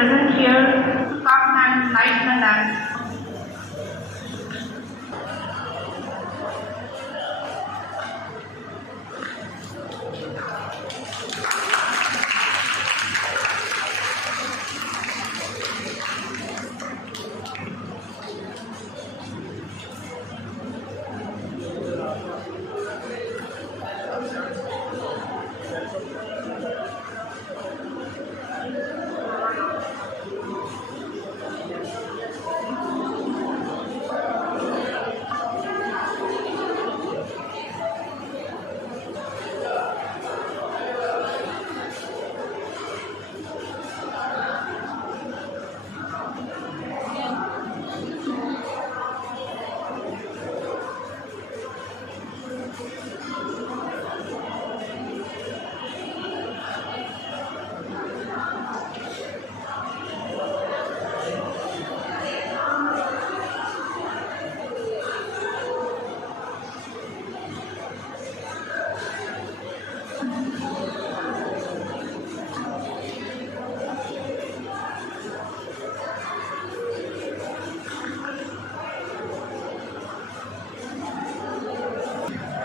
present here to come and light the lamp.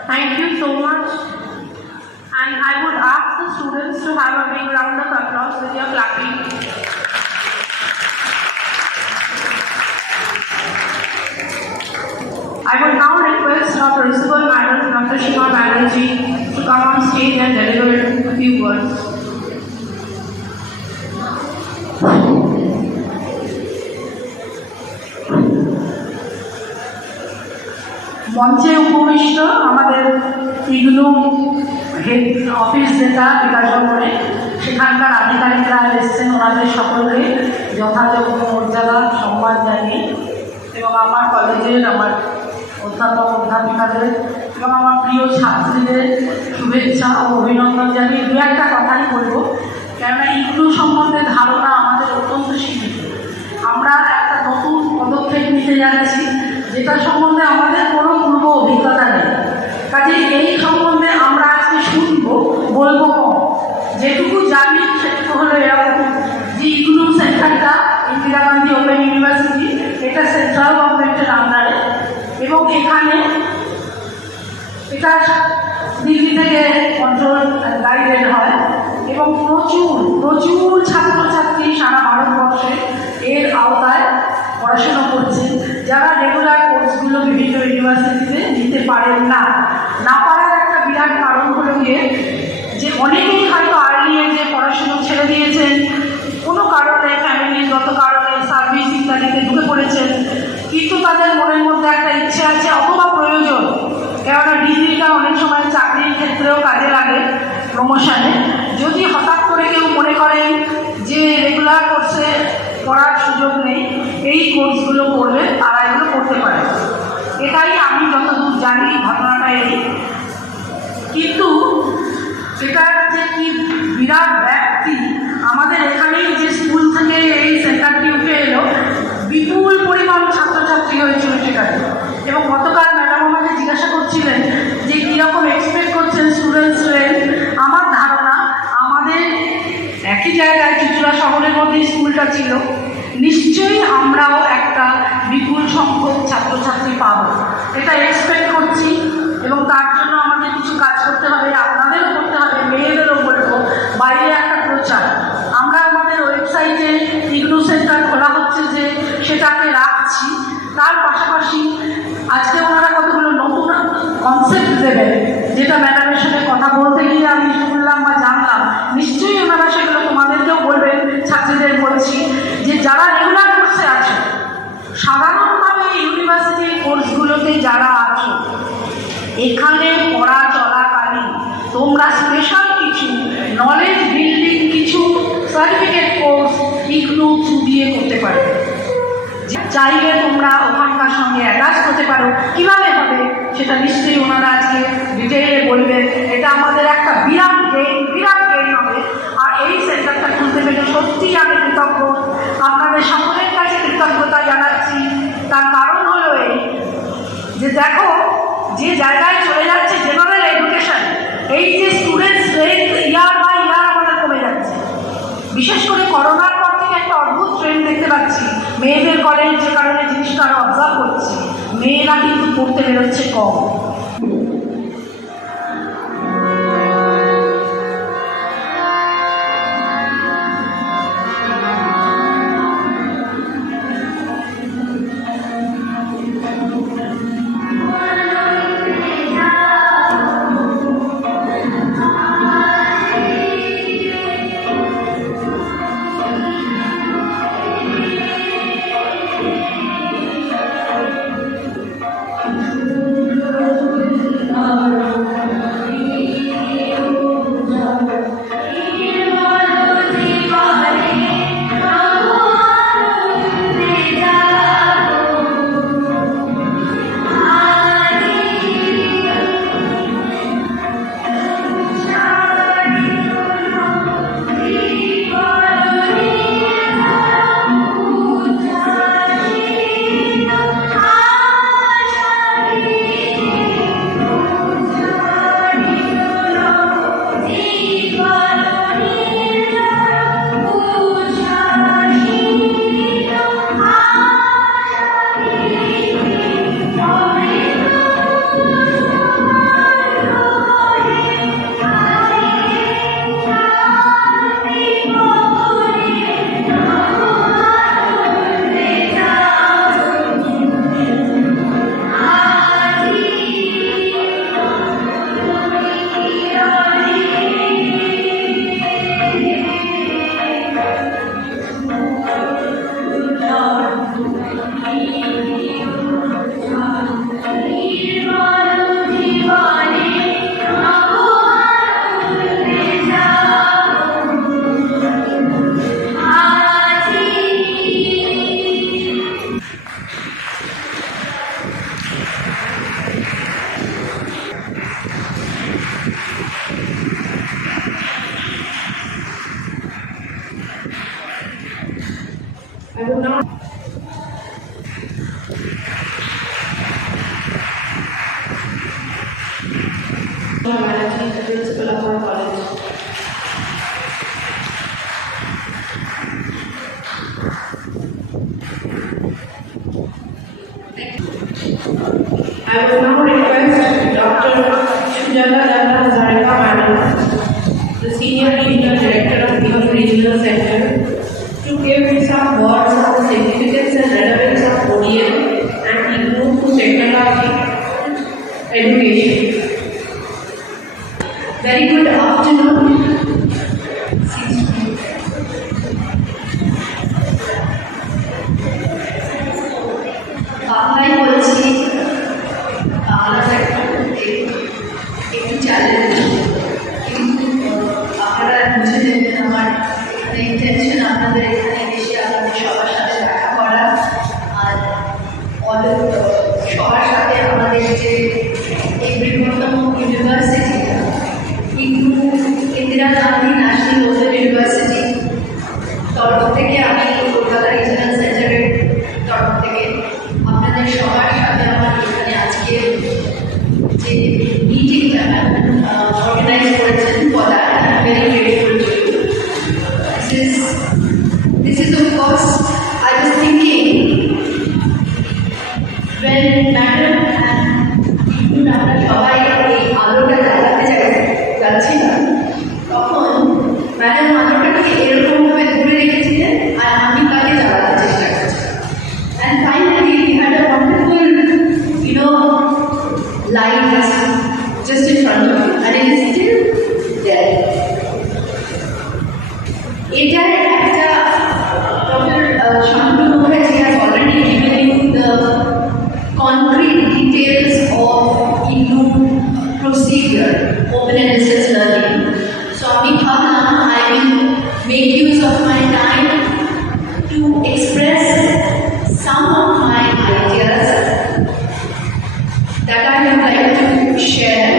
Thank you so much, and I would ask the students to have a big round of applause with your clapping. I would now request our Principal Madam, Dr. Shima Banerjee, to come on stage and deliver a few words. মঞ্চে উপবিষ্ট আমাদের IGNOU head office যেটা বিকাশ ভবনে সেখানকার আধিকারিকরা এসেছেন, ওনাদের সকলকে যথাযোগ্য মর্যাদা সম্মান জানিয়ে এবং আমার কলেজের আমার অধ্যাপক অধ্যাপিকাদের এবং আমার প্রিয় ছাত্রীদের শুভেচ্ছা ও অভিনন্দন জানিয়ে দু একটা কথাই বলবো, কেননা ইগনু সম্বন্ধে ধারণা আমাদের অত্যন্ত সীমিত। আমরা একটা নতুন পদক্ষেপ নিতে যাচ্ছি যেটা সম্বন্ধে আমাদের কোনো পূর্ব অভিজ্ঞতা নেই, কাজে এই সম্বন্ধে আমরা আজকে শুনবো, বলবো কম। যেটুকু জানি সেটুকু হলো এরকম যে ইগনু সেন্টারটা ইন্দিরা গান্ধী ওপেন ইউনিভার্সিটি, এটা সেন্ট্রাল গভর্নমেন্টের আন্ডারে এবং এখানে এটা দিল্লি থেকে কন্ট্রোল গাইডেড হয় এবং প্রচুর ছাত্রছাত্রী সারা ভারতবর্ষে এর আওতায় পড়াশোনা করছেন, যারা রেগুলার কোর্সগুলো বিভিন্ন ইউনিভার্সিটিতে নিতে পারেন না পারার একটা বিরাট কারণ হলো গিয়ে যে অনেকেই হয়তো আর্লি এজে পড়াশুনো ছেড়ে দিয়েছেন, কোনো কারণে ফ্যামিলিগত কারণে সার্ভিস ইত্যাদিতে ঢুকে পড়েছেন, কিন্তু তাদের মনের মধ্যে একটা ইচ্ছে আছে অথবা প্রয়োজন, কেননা ডিগ্রিটা অনেক সময় চাকরির ক্ষেত্রেও কাজে লাগে প্রমোশনে। যদি হঠাৎ করে কেউ মনে করেন যে রেগুলার কোর্সে পড়ার সুযোগ নেই, এই কোর্সগুলো করলে তারা এগুলো করতে পারে। এটাই আমি যতদূর জানি ঘটনাটা এই, কিন্তু এটার যে কি বিরাট ব্যাপ্তি, আমাদের এখানেই যে স্কুল থেকে এই সেন্টারটি উঠে এলো বিপুল পরিমাণ ছাত্রছাত্রী হয়েছিল সেখানে। এবং গতকাল ম্যাডাম আমাকে জিজ্ঞাসা করছিলেন যে কীরকম এক্সপেক্ট করছেন স্টুডেন্টস স্ট্রেন্থ। আমার ধারণা আমাদের একই জায়গায় চুচুড়া শহরের মধ্যে স্কুলটা ছিল, নিশ্চয়ই আমরাও একটা বিপুল সংখ্যক ছাত্রছাত্রী পাব, এটা এক্সপেক্ট করছি। এবং তার জন্য আমাদের কিছু কাজ করতে হবে, আপনাদেরও করতে হবে, মেয়েদেরও বলবো বাইরে একটা প্রচার। আমরা আমাদের ওয়েবসাইটে ইগনু সেন্টার খোলা হচ্ছে যে সেটাকে রাখছি, তার পাশাপাশি আজকে ওনারা কতগুলো নতুন কনসেপ্ট দেবেন, যেটা ম্যাডামের সাথে কথা বলতে গিয়ে আমি শুনলাম বা জানলাম, নিশ্চয়ই ওনারা সেগুলো তোমাদেরকেও বলবেন। ছাত্রীদের বলছি যে যারা রেগুলার কোর্সে আছে, সাধারণভাবে ইউনিভার্সিটির কোর্সগুলোতে যারা আছো, এখানে পড়া চলাকালীন তোমরা স্পেশাল কিছু নলেজ বিল্ডিং কিছু সার্টিফিকেট কোর্স ইগনু থ্রু দিয়ে করতে পারবে। চাইলে তোমরা ওখানকার সঙ্গে অ্যাটাচ করতে পারো, কীভাবে হবে সেটা নিশ্চয়ই ওনারা আজকে ডিটেইলে বলবেন। এটা আমাদের একটা বিরাট গেইন হবে। আর এই সেন্টারটা খুলতে পেরে সত্যিই আমি কৃতজ্ঞ, আপনাদের সকলের কাছে কৃতজ্ঞতা জানাচ্ছি। তার কারণ হলো এই যে দেখো যে জায়গায় চলে যাচ্ছে জেনারেল এডুকেশন, এই যে স্টুডেন্ট স্ট্রেংথ ইয়ার বাই ইয়ার আমাদের কমে যাচ্ছে, বিশেষ করে করোনার পর থেকে একটা কলেজ যে কারণে জিনিসটা আরো অবজার্ভ করছি, মেয়েরা কিন্তু পড়তে বেরোচ্ছে কম। I would not. Managing the principal of our college. I would now request Dr. Shujata Dutta Hazarika Madam, the Senior Regional Director of Bihar Regional Center, to give some words on the significance and relevance of ODM and IGNOU to technology education. Very good afternoon. বাংলায় বলছি, বাংলা একটু চ্যালেঞ্জ, কিন্তু আপনারা বুঝে নেবেন আমার এখানে ইন্টেনশন আপনাদের এখানে এসে আপনাদের সবার সাথে দেখা করা, আর সবার সাথে আমাদের যে এই বৃহত্তম ইউনিভার্সিটি ইগনু ইন্দিরা গান্ধী ন্যাশনাল ওপেন ইউনিভার্সিটি তরফ থেকে, আমি কলকাতা রিজনাল সেন্টারের তরফ থেকে আপনাদের সবার সাথে আমার এখানে আজকে যে মিটিংটা অর্গানাইজ করেছেন, for that I am very grateful to you. This is of course, I was thinking when madam and আমরা সবাই এই আলোটা জ্বালাতে যাচ্ছি না, তখন ম্যাডাম আলোটাকে এরকমভাবে ধরে রেখেছিলেন আর আমি তাকে জ্বালাতে চেষ্টা করছি। And finally, we had a wonderful, light just in front of you, and it is still there. এটার একটা Dr. Shantanu Mukherjee has already given you the concrete details of IGNOU procedure, open and distance learning. So, I will make use of my time to express some of my ideas that I would like to share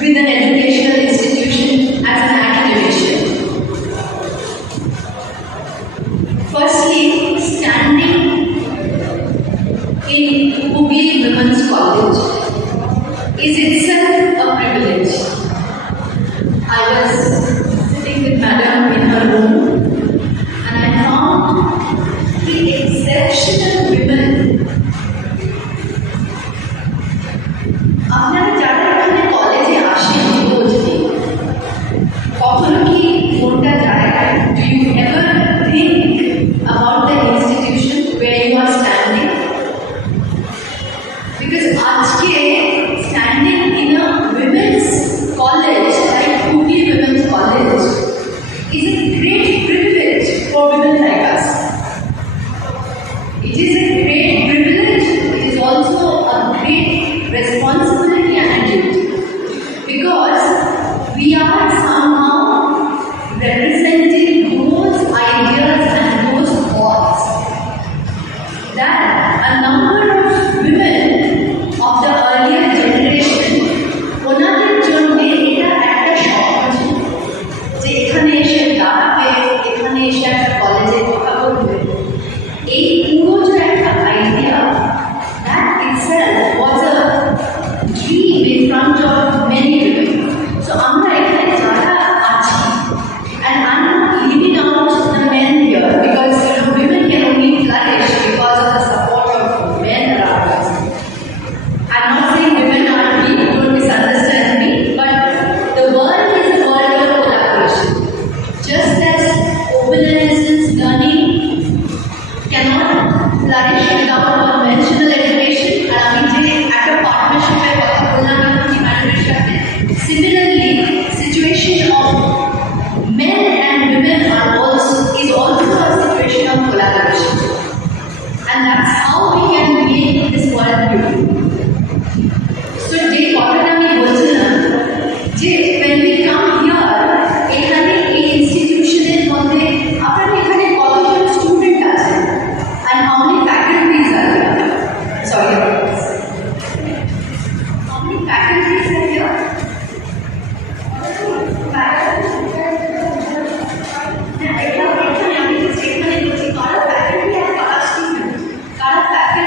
with an educational institution as an academician. Firstly, standing in Hooghly Women's College is itself a privilege. I was sitting with madam in her room and I found 3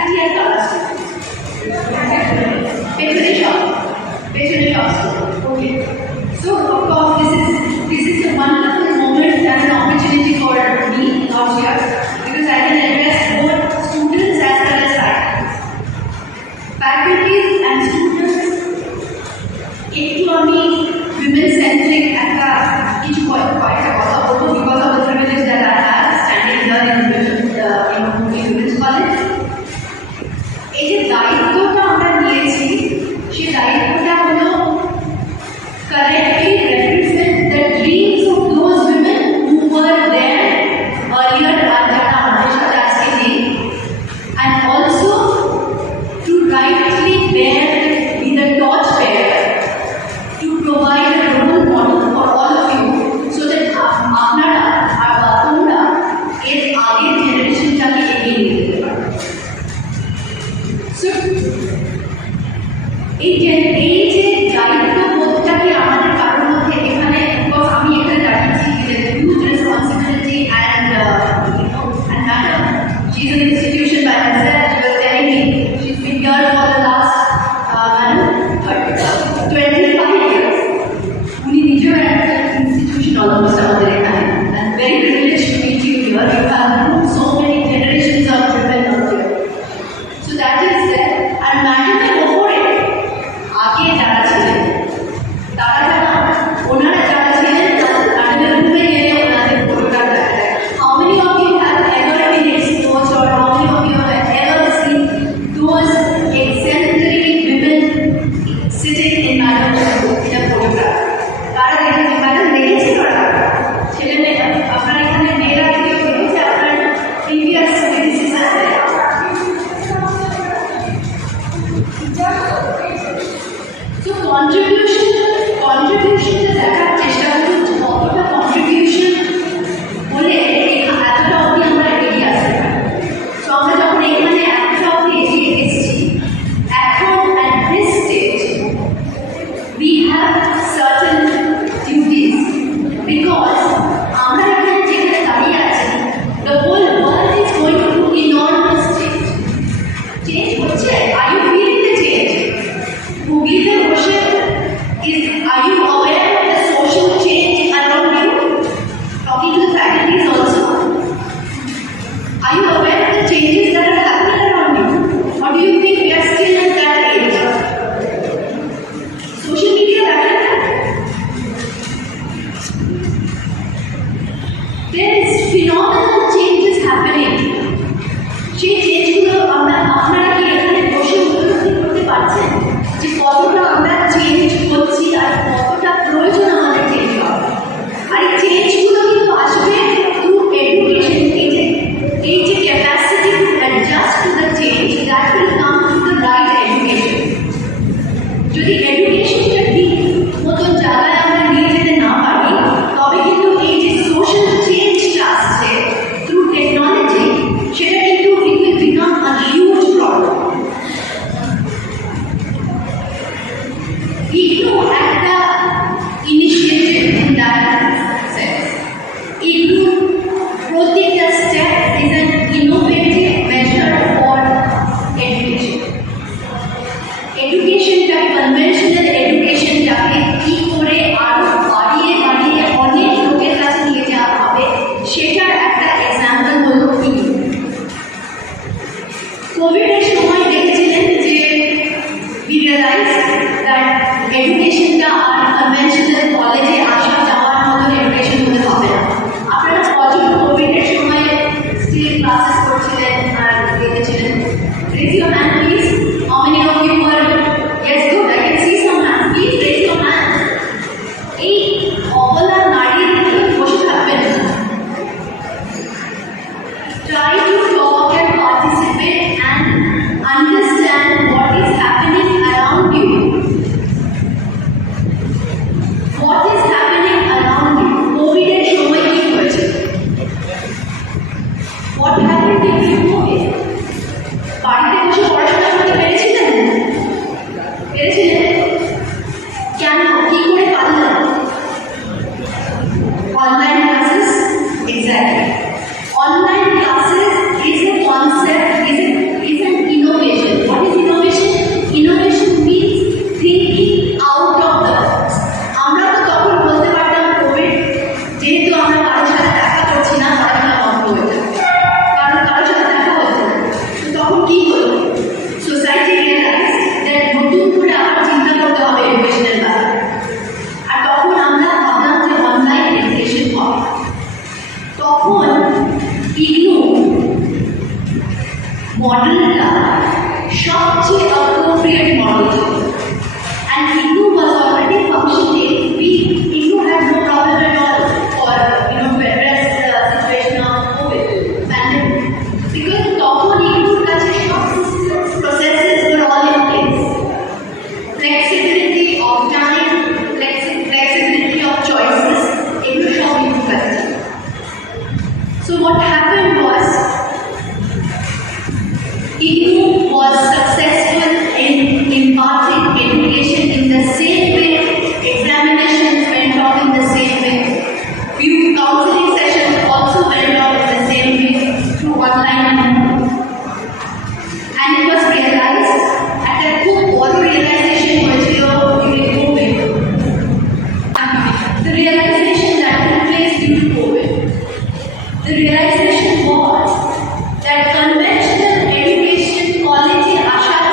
faculty and other students. Petri shop. Okay. So of course this is a wonderful moment and an opportunity for me out here because I can address both students as well as faculty. Faculties and students একটু আমি women centric একটা কিছু কয়েকটা কথা বলবো because of the privilege that I have standing here in women's college. এই যে দায়িত্বটা আমরা নিয়েছি সেই দায়িত্বটা হলো correctly represent the dreams of those women who were there earlier আর যারা আমাদের সাথে আজকে নেই, and also to rightly be the torch bearer to provide a role model for all of you so that আপনারা আর তোমরা এর আগের জেনারেশনটাকে এগিয়ে নিয়ে যেতে পারো। So এই যে দায়িত্ববোধটাকে আমাদের কারোর মধ্যে এখানে আমি এখানে দাঁড়িয়েছি huge responsibility and madam, she is an institution by herself. She was telling me she's been here for the last 25 years. উনি নিজেও একটা institution almost আমাদের এখানে, and very privileged to meet you here. You have known so many generations of women out here. So that is there. And madam এর ওপরে আগে যারা ছিলেন তারা যারা ওনারা যারা ছিলেন ম্যাডামের রুমে গেলে ওনাদের ফটোটা দেখা যায়। How many of you have ever been exposed or how many of you have ever seen those exemplary women sitting in madam's room in a photograph? তারা দেখেছে ম্যাডাম দেখেছে ওরা ছেলে মেয়েরা আপনার এখানে মেয়েরা কেউ দেখেছে আপনার প্রিভিয়াস So contribution দেখার চেষ্টা করুন কতটা কন্ট্রিবিউশন বলে এতটা অবধি আমরা এগিয়ে আসতে পারি। তো আমরা যখন এখানে এতটা অবধি এগিয়ে এসেছি এখন at this stage we have certain duties because আমরা এখানে যেখানে দাঁড়িয়ে আছি the whole world is going through enormous change. Change হচ্ছে, are you feeling the change? হুগলিতে বসে are you aware of the social change around you? Talking to the faculties also. Are you aware of the changes that are happening around you? Or do you think we are still at that age? Social media that there is phenomenal changes happening. সেই চেঞ্জগুলো আপনারা কি এখানে বসে উপলব্ধি করতে পারছেন যে কতটা আমরা চেঞ্জ করছি আর কতটা প্রয়োজন আমাদের চেঞ্জ হওয়া। আর এই চেঞ্জগুলো কিন্তু আসবে থ্রু এডুকেশন। এই যে capacity to adjust to the change that will come through the right education. যদি এডুকেশনটা ঠিক মতন জায়গায় আমরা নিয়ে যেতে না পারি তবে কিন্তু এই যে সোশ্যাল চেঞ্জটা আসছে থ্রু টেকনোলজি সেটা কিন্তু it will become a huge problem. IGNOU একটা initiative in that sense. IGNOU প্রত্যেকটা step is an innovative measure for education. Educationটাকে conventional educationটাকে কি করে আরো বাড়িয়ে অনেক লোকের কাছে নিয়ে যাওয়া হবে সেটার একটা এক্সাম্পল হলো IGNOU। কোভিডের সময় দেখেছিলেন যে we realized that educationটা আর কনভেনশনাল কলেজে আসা যাওয়ার মতন এডুকেশন হতে হবে না। আপনারা কজন কোভিডের সময় স্টিল ক্লাসেস করছিলেন আর দেখেছিলেন? Raise your hand please. How many of you were? Yes, good. I can see some hands. Please raise your hand. এই অবলা নারী বসে থাকবেন। Try to talk and participate and understand what is happening around you. What is happening was successful in imparting education in the same way, examinations went on in the same way, few counseling sessions also went on in the same way through online mode. And it was realized at a খুব বড় realization হয়েছিল during COVID. The realization that took place due to COVID. The realization was that conventional education quality আসার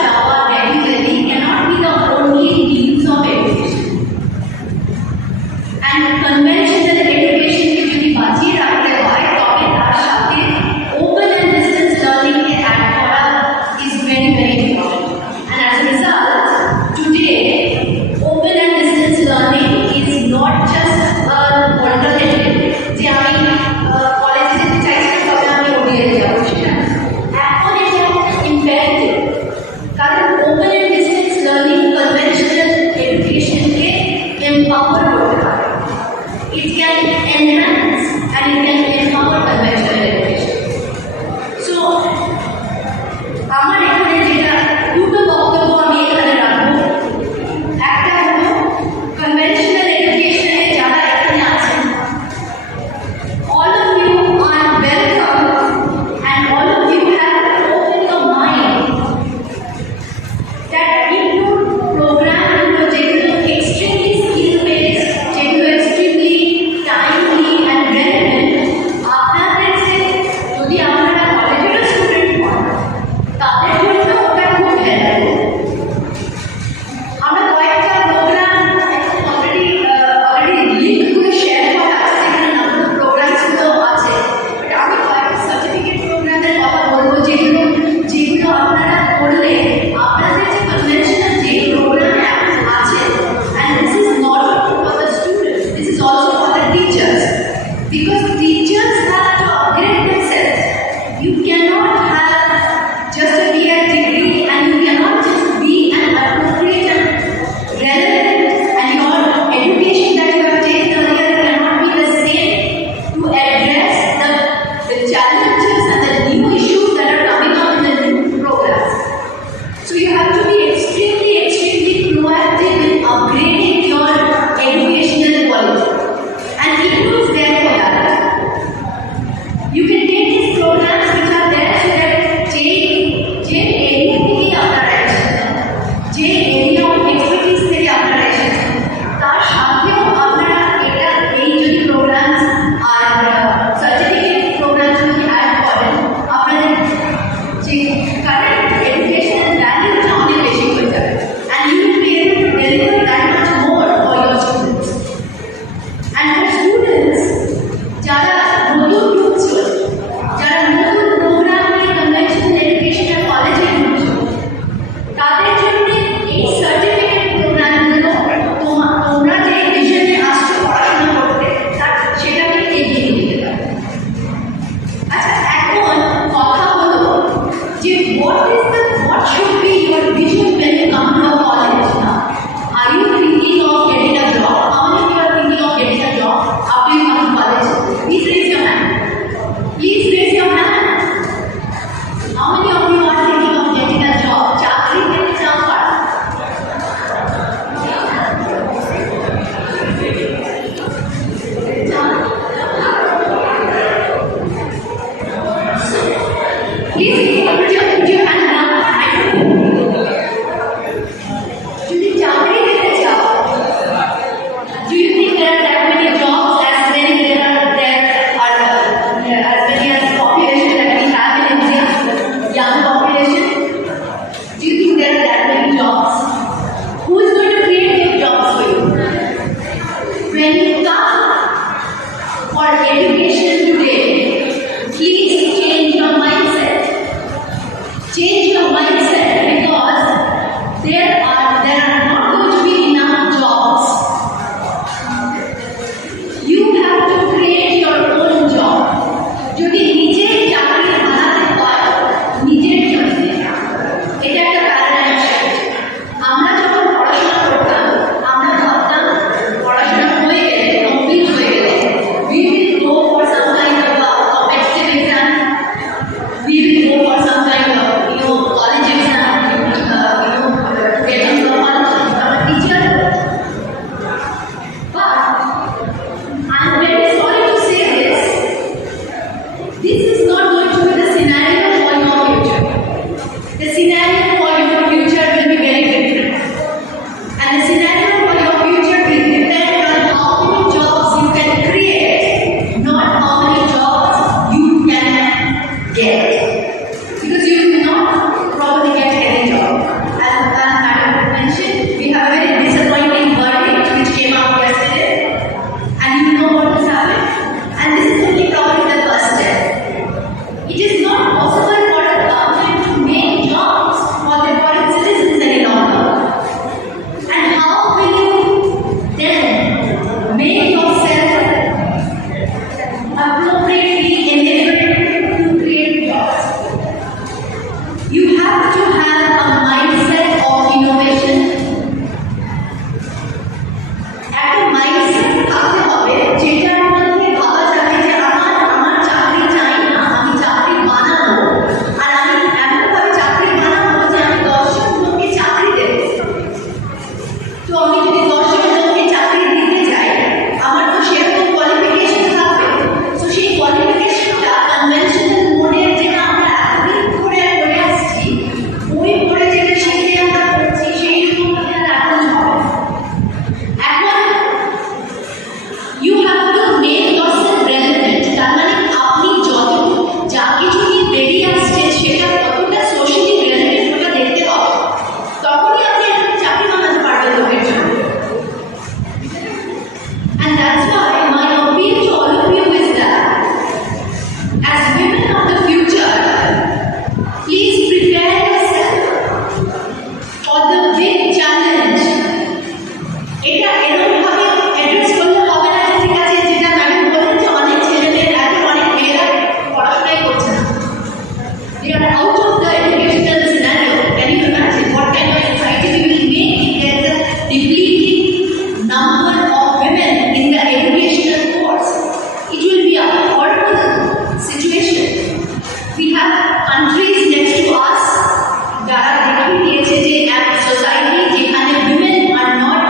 দেখেছে যে এক সোসাইটি যেখানে women are not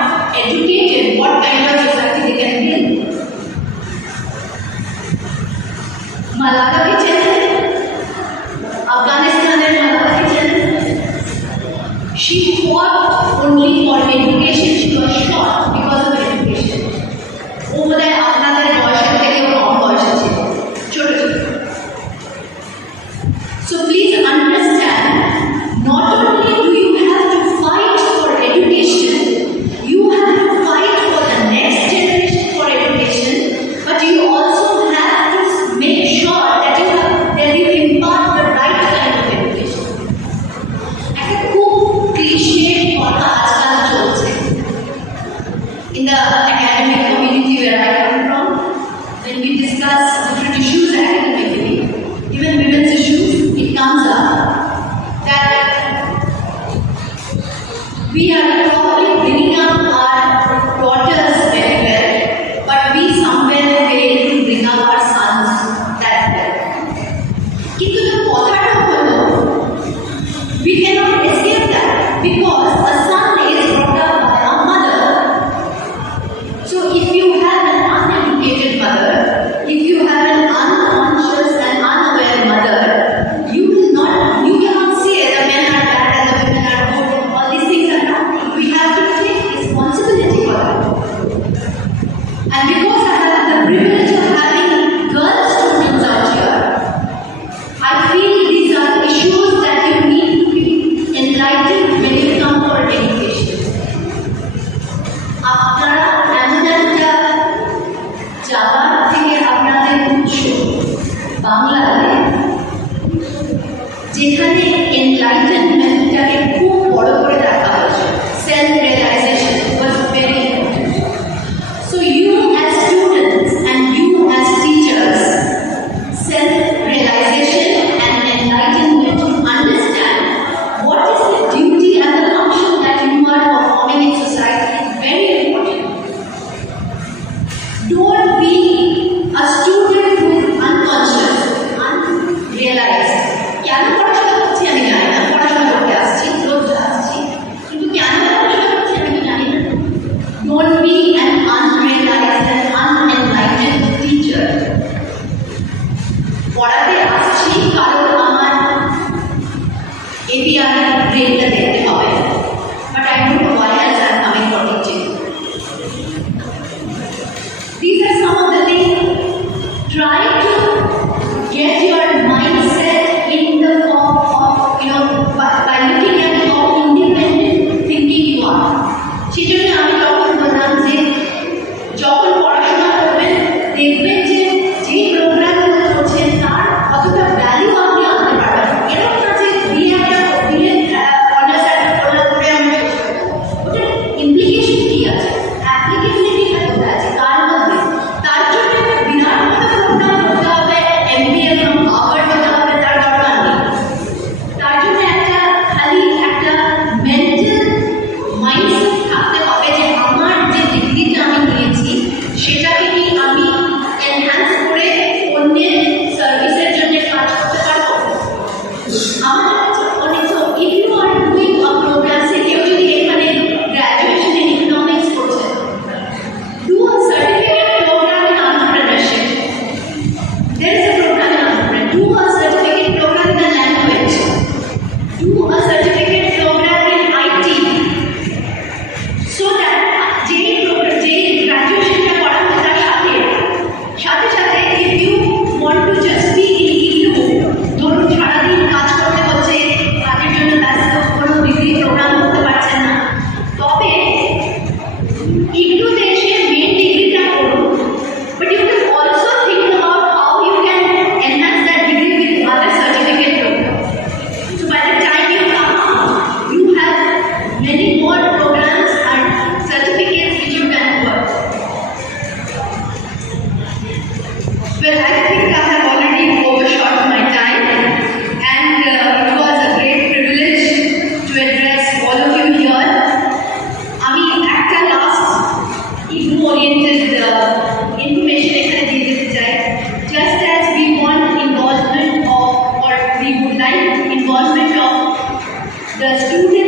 educated, what kind of society they can build. মালাকাকে চেনেন? আফগানিস্তানের মালাকাকে চেনেন? She fought only for education. She was shot because of education. ও বোধহয় আপনাদের বয়সের থেকেও কম বয়সে ছিল, ছোট ছোট। So please understand, not only do you have to fight for education, you have to fight for the next generation for education, but you also have to make sure that you impart the right kind of education. একটা খুব ক্লিশে কথা আজকাল চলছে in the academic community where I come from. When we discuss different issues academically, even women's issues, it comes up that we are probably bringing up our daughters very well, but we somewhere fail to bring up our sons that well. কিন্তু the কথাটা হলো, we cannot escape that because a son is brought up by a mother. So if you have an uneducated mother, if you have an unconscious and unaware mother, you cannot say the men are bad and the women are good and all these things are not true.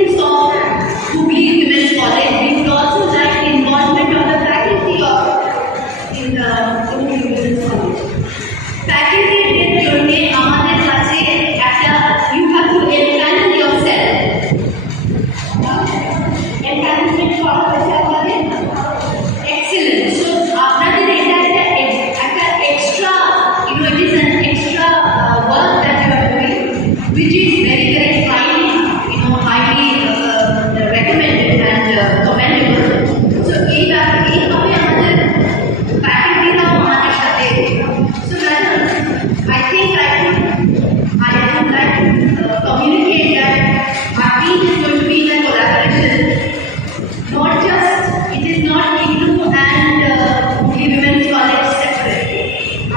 excellence of Hooghly Women's College, we would also like the involvement of the faculty in the Hooghly Women's College. Faculty এর জন্য আমাদের কাছে একটা you have to empanel yourself. Empanelment করা হয়েছে আমাদের excellent. So আপনাদের এটা একটা extra, it is an extra work that you are doing, which is very highly, highly recommended and commendable. So এইভাবে আমাদের faculty-রাও আমাদের সাথে. So madam, I think I would like to communicate that our team is going to be in a collaboration. Not just, it is not IGNOU and Hooghly Women's College separate.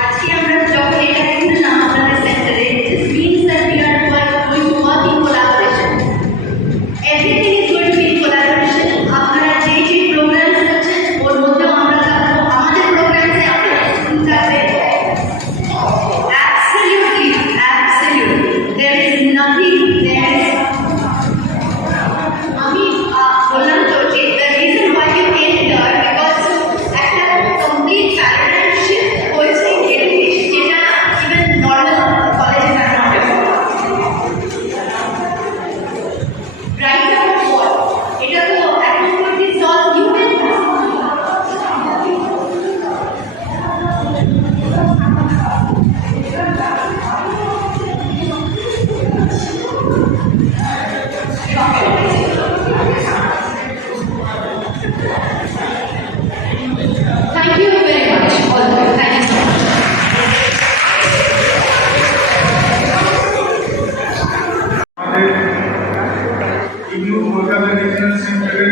আজকে আমরা যখন এটা খুললাম আমাদের সেন্টারে, this means that we are going to work in collaboration. Everything is going to be in collaboration. আপনারা যে programs হচ্ছে ওর মধ্যে আমরা থাকবো, আমাদের programs এ আপনারা student থাকবে। Absolutely, absolutely. There is nothing there. আমি বললাম তো যে the reason why you came here because একটা complete paradigm shift হয়েছে in education, যেটা even normal colleges are not doing. Right now what? এটা তো এখন পর্যন্ত it's all new business. Thank you very much, all of you. Thank you so much. আমাদের ইগনু কলকাতা রিজিনাল সেন্টারের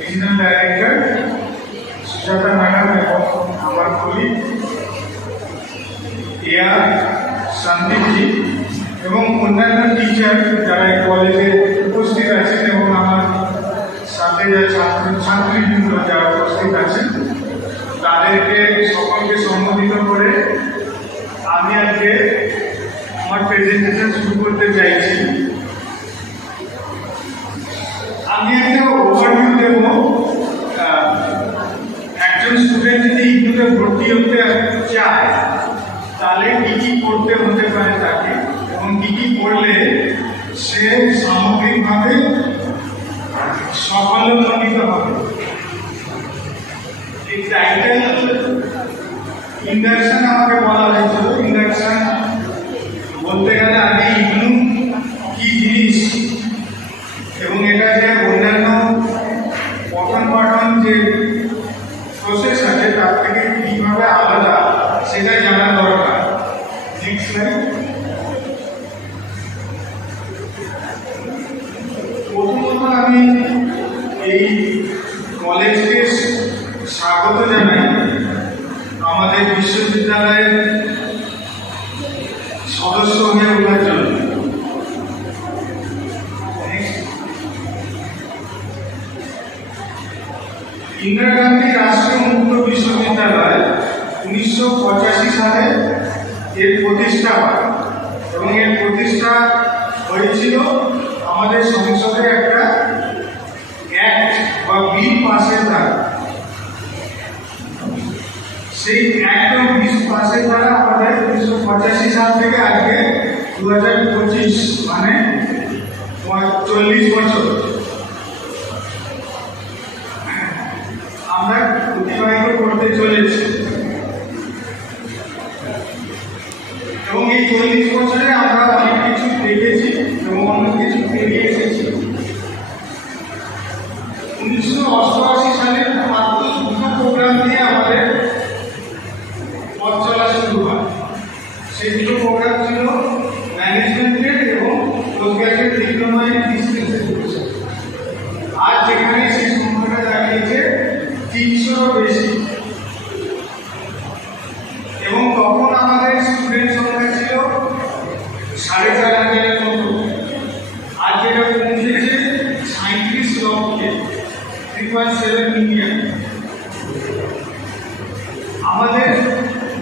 regional director Sujata ম্যাডাম এবং আমার কলিগ এআর সন্দীপজি এবং অন্যান্য টিচার যারা এই কলেজে উপস্থিত আছেন এবং আমার সাথে যে ছাত্রীবৃন্দ যারা উপস্থিত আছেন তাদেরকে সকলকে সম্বোধিত করে আমি আজকে আমার প্রেজেন্টেশন শুরু করতে চাইছি। আমি একটা ওভারভিউ দেব। একজন স্টুডেন্ট যদি ইগনুতে ভর্তি হতে চায় তাহলে কি কি করতে হতে পারে তাকে, এবং কি কি করলে সে সামগ্রিকভাবে সাফল্যমণ্ডিত হবে। এই টাইটেল ইন্ডাকশন আমাকে বলা হয়েছিল। ইন্ডাকশন বলতে গেলে আগে ইগনু কি জিনিস এবং এটা যে অন্যান্য পঠন পাঠন যে প্রসেস আছে তার থেকে কীভাবে আলাদা সেটা জানা দরকার। Next slide. প্রথমত আমি এই কলেজকে স্বাগত জানাই আমাদের বিশ্ববিদ্যালয়ের সদস্য হয়ে ওঠার জন্য। ইন্দিরা গান্ধী রাষ্ট্রীয় মুক্ত বিশ্ববিদ্যালয় 1985 সালে এর প্রতিষ্ঠা হয় এবং এর প্রতিষ্ঠা হয়েছিল আমাদের সংসদে একটা অ্যাক্ট বা বিল পাসের দ্বারা। সেই অ্যাক্ট বা বিল পাসের দ্বারা আমাদের 1985 সাল থেকে আজকে 2025 মানে 40 বছর আমরা অতিবাহিত করতে চলেছি এবং এই 40 বছরে আমরা অনেক কিছু দেখেছি এবং অনেক কিছু পেরিয়ে এসেছি। 1988 সালে মাত্র দুটো প্রোগ্রাম দিয়ে আমাদের পথ চলা শুরু হয়। সেই দুটো প্রোগ্রাম ছিল ম্যানেজমেন্টের এবং post graduate diploma in distance education. আজ যেখানে সেই সংখ্যাটা দাঁড়িয়েছে 300-ও বেশি এবং তখন আমাদের স্টুডেন্ট সংখ্যা ছিল 4,500-এর মতো। আজ যেটা পৌঁছেছে 37 লক্ষে, 3.7 মিলিয়ন। আমাদের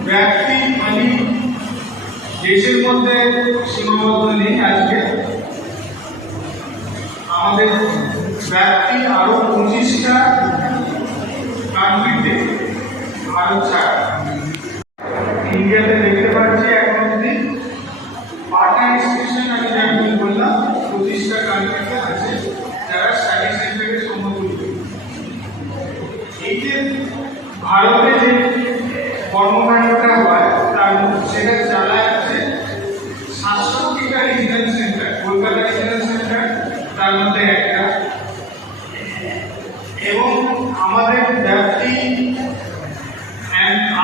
ব্যাপ্তি মানে দেশের মধ্যে সীমাবদ্ধ নেই। আজকে আমাদের আমাদের ব্যাপ্তি আরও 25টা কান্ট্রিতে ভারত ছাড়া। ইন্ডিয়াতে দেখতে পাচ্ছি এখন অব্দি পার্টনার ইনস্টিটিউশন আমি যেমন বললাম 25টা কান্ট্রিতে আছে যারা স্টাডি সেন্টারের সমতুল্য। এই যে ভারতে যে কর্মকাণ্ডটা হয় তার সেটা চালায় আছে 700টা regional centre, Kolkata regional centre তার মধ্যে একটা, এবং আমাদের ব্যাপ্তি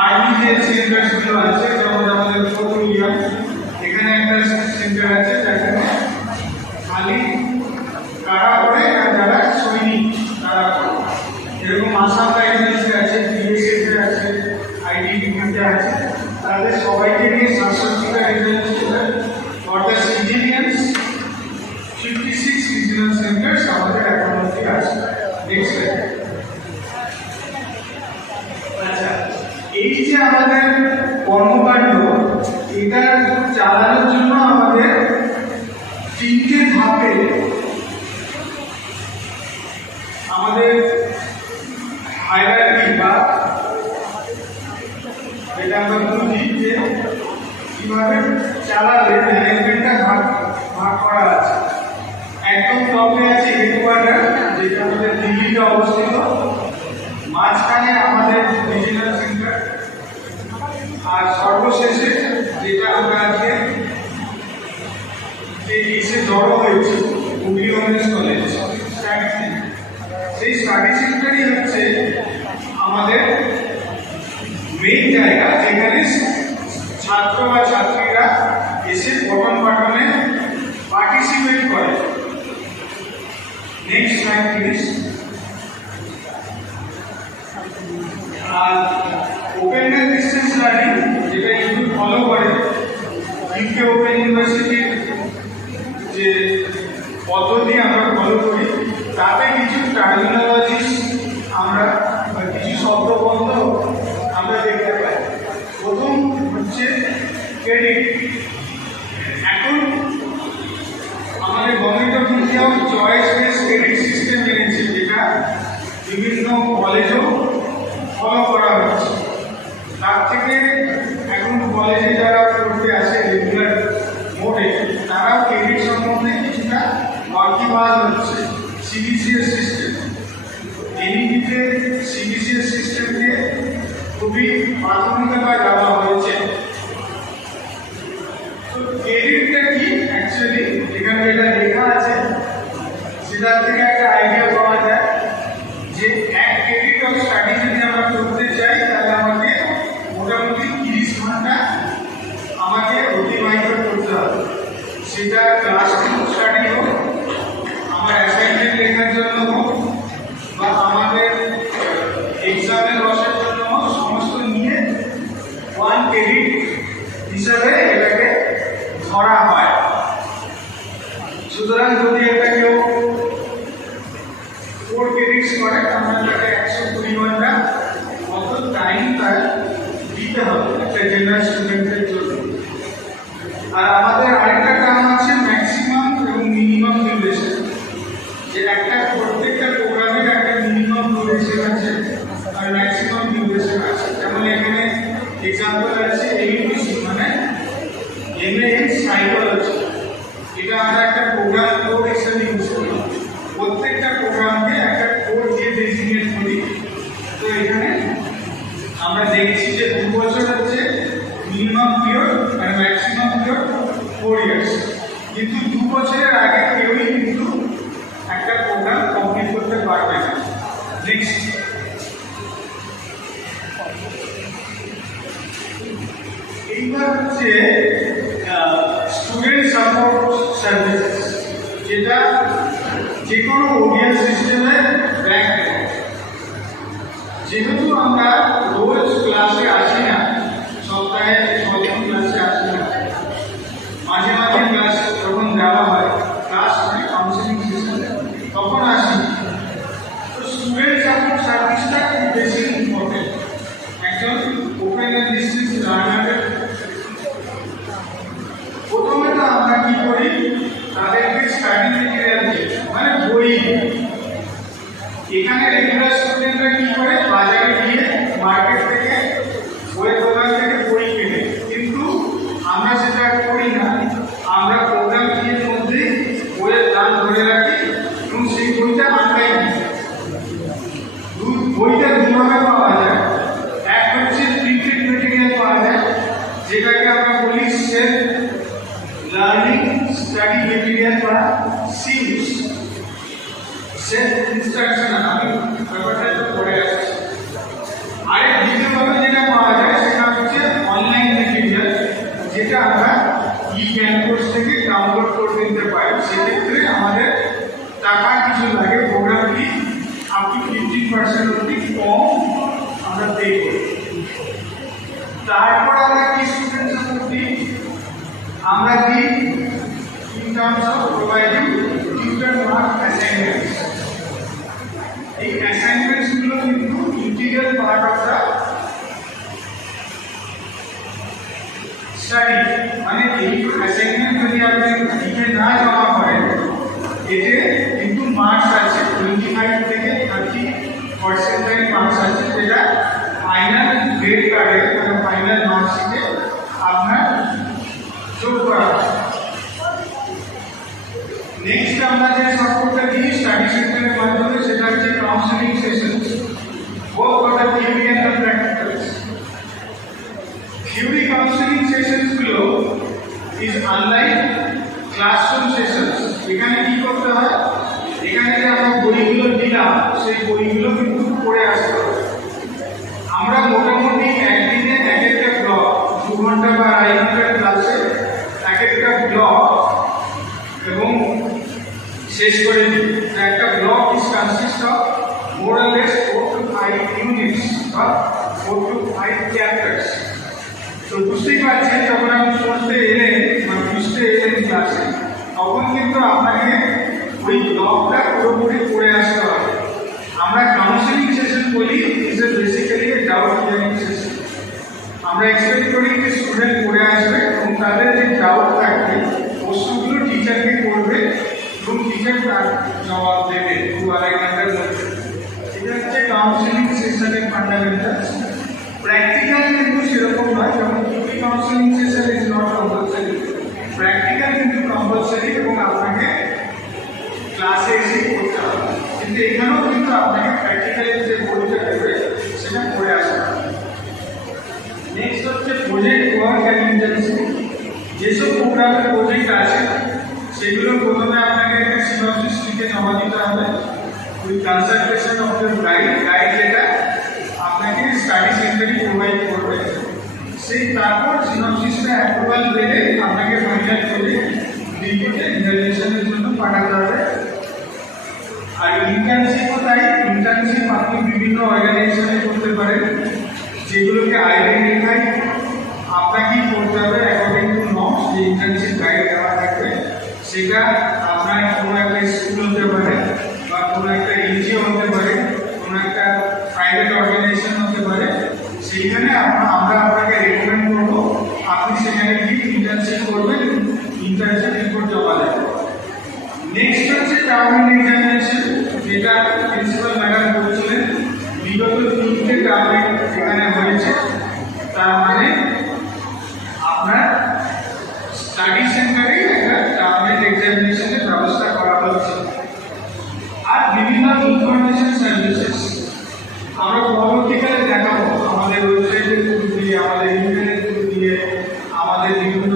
আর্মি যে সেন্টারগুলো আছে যেমন আমাদের পেট্রোলিয়াম, এখানে একটা সেন্টার আছে যেখানে খালি কারা করে আর যারা সৈনিক তারা করে। এরকম আসাম রাইফেলসে আছে, বিএসএফে আছে, আইটিবিপিতে আছে, তাদের সবাইকে নিয়ে 700টা regional centre for the civilians 56 regional centres আমাদের এখন অব্দি আছে। Next slide. আচ্ছা, এই যে আমাদের কর্মকাণ্ড এটা চালানোর জন্য আমাদের 3টে ধাপে আমাদের হায়ারার্কি বা এটা আমরা বুঝি যে কিভাবে চালালে ম্যানেজমেন্টটা ভাগ করা আছে। একদম টপে আছে হেডকোয়ার্টার, যেটা আমাদের দিল্লিতে অবস্থিত, মাঝখানে আমাদের রিজিনাল সেন্টার, আর সর্বশেষে যেটা আমরা আজকে এসে জড়ো হয়েছে Hooghly women's college study centre. সেই স্টাডি সেন্টারই হচ্ছে আমাদের মেইন জায়গা যেখানে ছাত্র বা ছাত্রীরা এসে পঠন পাঠনে পার্টিসিপেট করে। Next slide please. আর ওপেন এন্ড ডিসটেন্স লার্নিং যেটা ইউটিউব ফলো করে, ইউকে ওপেন ইউনিভার্সিটির যে পদ্ধতি আমরা ফলো করি তাতে কিছু টার্মিনোলজিস আমরা কিছু শব্দবন্ধ আমরা দেখতে পাই। প্রথম হচ্ছে ক্রেডিট। এখন আমাদের government of India choice based credit system এনেছে, যেটা বিভিন্ন কলেজেও ফলো করা হচ্ছে। তার থেকে এখন কলেজে যারা পড়তে আসে রেগুলার মোডে তারাও ক্রেডিট সম্বন্ধে কিছুটা ওয়াকিবহাল হচ্ছে। সিবিসিএস সিস্টেম, এনইপিতে সিবিসিএস সিস্টেমকে খুবই প্রাথমিকতা দেওয়া হয়েছে। তো ক্রেডিটটা কি অ্যাকচুয়ালি এখানে যেটা লেখা আছে সেটার থেকে একটা আইডিয়া পাওয়া যায় যে 1 ক্রেডিট অফ স্টাডি যদি আমরা করতে চাই তাহলে আমাকে মোটামুটি 30 ঘন্টা আমাকে অতিবাহিত করতে হবে। সেটা ক্লাসরুম স্টাডি হোক, আমার অ্যাসাইনমেন্ট লেখার জন্য হোক, বা আমাদের এক্সামের বসার জন্য হোক, সমস্ত নিয়ে 1 ক্রেডিট হিসাবে এটাকে ধরা হয়। সুতরাং যদি এটা কেউ 4 ক্রেডিটস করে আমরা তাকে 120 ঘন্টা মতো টাইম তার দিতে হবে একটা জেনারেল স্টুডেন্টের জন্য। আর আমাদের আরেকটা টার্ম আছে ম্যাক্সিমাম এবং মিনিমাম ডিউরেশন, যে একটা প্রত্যেকটা প্রোগ্রামের একটা মিনিমাম ডিউরেশন আছে আর ম্যাক্সিমাম ডিউরেশন আছে। যেমন এখানে এক্সাম্পল আছে এমইপিসি মানে এমএ ইন সাইকোলজি, এটা আমরা একটা প্রোগ্রাম কোড হিসেবে ইউজ করি। প্রত্যেকটা প্রোগ্রামকে একটা কোড দিয়ে ডেজিগনেট করি। তো এখানে আমরা দেখছি যে 2 বছর হচ্ছে মিনিমাম পিরিয়ড আর ম্যাক্সিমাম পিরিয়ড 4 ইয়ার্স, কিন্তু 2 বছরের আগে কেউই কিন্তু একটা প্রোগ্রাম কমপ্লিট করতে পারবে না। নেক্সট। এইবার হচ্ছে স্টুডেন্ট সাপোর্ট সার্ভিসেস, যেটা যে কোনো ওডিএল সিস্টেমে ব্যাংক দেয়। যেহেতু আমরা রোজ ক্লাসে আসি না, সপ্তাহে 6 দিন ক্লাসে আসি না, মাঝে মাঝে ক্লাস যখন দেওয়া হয় ক্লাস মানে কাউন্সিলিং সিস্টেমে তখন আসি। তো স্টুডেন্ট সাপোর্ট সার্ভিসটা খুব বেশি ইম্পর্টেন্ট একজন ওপেন এন্ড ডিসটেন্স লার্নারের। প্রথমে তো আমরা কি করি, তাদেরকে স্টাডি মেটেরিয়াল দিই, মানে বই এখানে রেগুলার স্টুডেন্টরা কি করে বাজারে গিয়ে মার্কেট থেকে বইয়ের দোকান থেকে বই কেনে, কিন্তু আমরা সেটা করি না। আমরা প্রোগ্রাম ফির মধ্যে বইয়ের দাম ধরে রাখি এবং সেই বইটা আমরাই নিই। বইটা দুভাবে পাওয়া যায়। এক হচ্ছে প্রিন্টেড মেটেরিয়াল পাওয়া যায়, যেটাকে আমরা বলি সেলফ লার্নিং স্টাডি মেটেরিয়াল বা সিউস, সেলফ ইনস্ট্রাকশন। আমি ব্যাপারটা একটু পড়ে আসছি। আরেক দ্বিতীয়ভাবে যেটা পাওয়া যায় সেটা হচ্ছে অনলাইন মেটেরিয়াল, যেটা আমরা ই-ক্যাম্পাস থেকে ডাউনলোড করে নিতে পারি। সেক্ষেত্রে আমাদের টাকা কিছু লাগে, প্রোগ্রাম ফি আপ টু 50% অবধি কম আমরা পে করি। তারপর আমরা কি স্টুডেন্ট সাপোর্ট দিই? আমরা দিই in terms of providing tutor mark assignments. এই অ্যাসাইনমেন্টসগুলো কিন্তু integral part of the study. মানে এই অ্যাসাইনমেন্ট যদি আপনি লিখে না জমা করেন, এতে কিন্তু মার্কস আছে 25 থেকে 30% মার্কস আছে, যেটা ফাইনাল গ্রেড কার্ডে মানে ফাইনাল মার্কশিটে আপনার যোগ করা হয়। নেক্সট আমরা যে সাপোর্টটা দিই স্টাডি সেন্টারের মাধ্যমে, সেটা হচ্ছে counselling sessions, both for the theory and the practicals. Theory counseling sessions গুলো is unlike classroom sessions. এখানে কি করতে হয়? এখানে যে আমরা বইগুলো দিলাম সেই বইগুলো কিন্তু পড়ে আসতে হবে। আমরা মোটামুটি একদিনে এক একটা ব্লক 2 ঘন্টা বা 2.5 ঘন্টার ক্লাসে এক একটা ব্লক এবং শেষ করে দিই। একটা block is consist of more or less 4 to 5 ইউনিটস বা 4 to 5 চ্যাপ্টার্স। তো বুঝতেই পারছেন, যখন আপনি পড়তে এলেন বা বুঝতে এলেন ক্লাসে, তখন কিন্তু আপনাকে ওই ব্লকটা পুরোপুরি পড়ে আসতে হবে। আমরা কাউন্সেলিং সেশন বলি, is basically A doubt clearing session. আমরা এক্সপেক্ট করি যে স্টুডেন্ট পড়ে আসবে এবং তাদের যে ডাউট থাকবে প্রশ্নগুলো টিচারকে করবে এবং টিচার তার জবাব দেবে 2-2.5 ঘন্টার মধ্যে। এটা হচ্ছে কাউন্সেলিং সেশনের ফান্ডামেন্টালস। প্র্যাকটিক্যাল কিন্তু সেরকম নয়, যেমন theory counselling session is not compulsory, practical কিন্তু কম্পালসারি এবং আপনাকে ক্লাসে এসে করতে হবে। কিন্তু এখানেও কিন্তু আপনাকে প্র্যাকটিক্যালি যে বইটা দেবে সেটা পড়ে আসতে হবে। নেক্সট হচ্ছে প্রজেক্ট ওয়ার্ক অ্যান্ড ইন্টার্নশিপ। যেসব প্রোগ্রামের প্রজেক্ট আছে সেগুলো প্রথমে আপনাকে একটা সিনপসিস লিখে জমা দিতে হবে with consultation of the guide, যেটা আপনাকে স্টাডি সেন্টারই প্রোভাইড করবে। সেই তারপর সিনপসিসটা অ্যাপ্রুভাল পেলে আপনাকে ফাইনাল করে রিপোর্টে ইভ্যালুয়েশনের জন্য পাঠাতে হবে। আর ইন্টার্নশিপও তাই। ইন্টার্নশিপ আপনি বিভিন্ন অর্গানাইজেশনে করতে পারেন, যেগুলোকে আইডেন্টিফাই আপনাকেই করতে হবে অ্যাকর্ডিং টু নর্মস। যে ইন্টার্নশিপ গাইড দেওয়া থাকবে সেটা আপনার কোনো একটা স্কুল হতে পারে বা কোনো একটা এনজিও হতে পারে, কোনো একটা প্রাইভেট অর্গানাইজেশন হতে পারে। সেইখানে আমরা আপনাকে রেকমেন্ড করবো আপনি সেখানে গিয়ে ইন্টার্নশিপ করবেন, ইন্টার্নশিপ রিপোর্ট জমা দেবেন। নেক্সট হচ্ছে টার্মিনাল এক্সামিনেশন, যেটা প্রিন্সিপাল ম্যাডাম বলছিলেন বিগত 3টে টার্মে এখানে হয়েছে। তার মানে আপনার স্টাডি সেন্টারে একটা টার্মিনাল এক্সামিনেশনের ব্যবস্থা করা হচ্ছে। আর বিভিন্ন ইনফরমেশন সার্ভিসেস আমরা পরবর্তীকালে দেখাবো আমাদের ওয়েবসাইটের থ্রু দিয়ে, আমাদের ইন্টারনেট থ্রু দিয়ে, আমাদের বিভিন্ন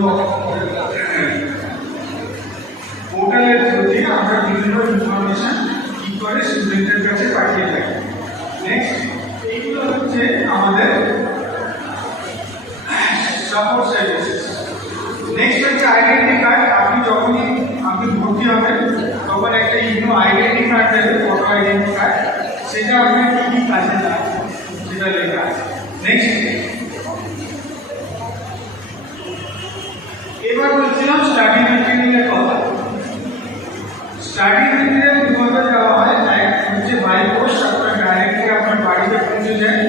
পোর্টালের থ্রু দিয়ে আমরা বিভিন্ন ইনফরমেশন কি করে স্টুডেন্টের কাছে পাঠিয়ে থাকি। নেক্সট এইগুলো হচ্ছে আমাদের সাপোর্ট সার্ভিসেস। নেক্সট হচ্ছে আইডেন্টি কার্ড। আপনি ভর্তি হবেন তখন একটা আইডেন্টি কার্ড দেবে, ফটো আইডেন্টি কার্ড, সেটা আপনার কি কি কাজে লাগে সেটা লেখা আছে। নেক্সট এবার বলছিলাম স্টাডি মেটেরিয়ালের কথা। স্টাডি মেটেরিয়াল দুভাবে দেওয়া হয়, এক হচ্ছে বাই পোস্ট, আপনার ডাইরেক্টলি আপনার বাড়িতে পৌঁছে যায়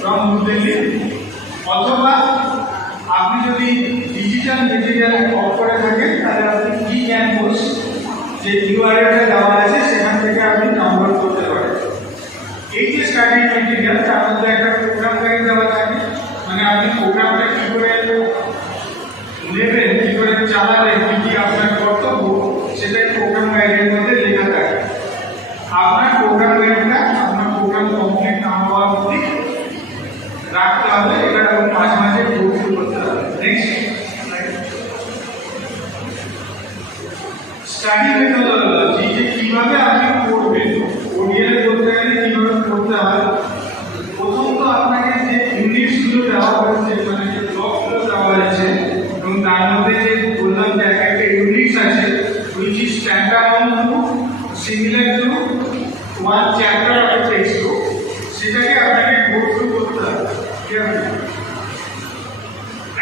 ফ্রম নিউ দিল্লি, অথবা আপনি যদি ডিজিটাল মেটেরিয়াল অফ করে থাকেন তাহলে আপনি ই-ক্যাম্পাস যে ইউআরএলটা দেওয়া আছে সেখান থেকে প্রোগ্রামটা কী করে নেবেন, কী করে চালাবেন, কী কী আপনার কর্তব্য, সেটাই প্রোগ্রাম গাইডের মধ্যে লেখা থাকে। আপনার প্রোগ্রাম গাইডটা আপনার প্রোগ্রাম কমপ্লিট না হওয়ার অবধি রাখতে হবে, এটা এবং মাঝে মাঝে প্রস্তুত করতে হবে। নেক্সট স্টাডি মেথোডোলজি, যে কীভাবে আপনি পড়বেন, ওডিএল করতে গেলে কীভাবে পড়তে হয়। প্রথম তো আপনাকে যে ইউনিটসগুলো দেওয়া হয়েছে, মানে যে ব্লকগুলো দেওয়া হয়েছে, এবং তার মধ্যে যে বললাম যে এক একটা ইউনিটস আছে, which is tantamount to similar to one chapter of a textbook, সেটাকে আপনাকে go through করতে হবে।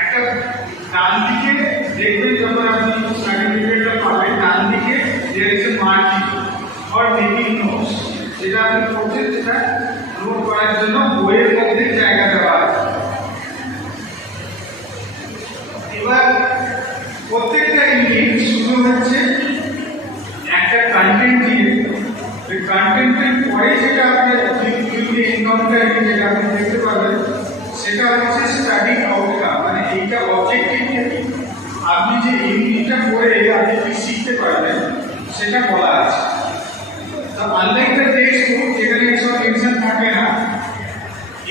একটা ডান দিকে দেখবেন যখন আপনি সার্টিফিকেটটা পাবেন, ডান দিকে there is a marking or taking notes, যেটা আপনি করছেন সেটা নোট করার জন্য বইয়ের মধ্যে জায়গা দেওয়া আছে। এবার প্রত্যেকটা ইউনিট শুরু হচ্ছে একটা কন্টেন্ট দিয়ে, ওই কন্টেন্টের পরে যেটা আপনি এনকাউন্টার, যেটা আপনি দেখতে পাবেন, সেটা হচ্ছে স্টাডি আউটকাম, মানে এইটা অবজেক্টিভ আপনি যে ইউনিটটা পড়ে আপনি কি শিখতে পারবেন সেটা বলা আছে। তো আনলাইক দ্য টেক্সট বুক, যেখানে সব টেনশন থাকে না,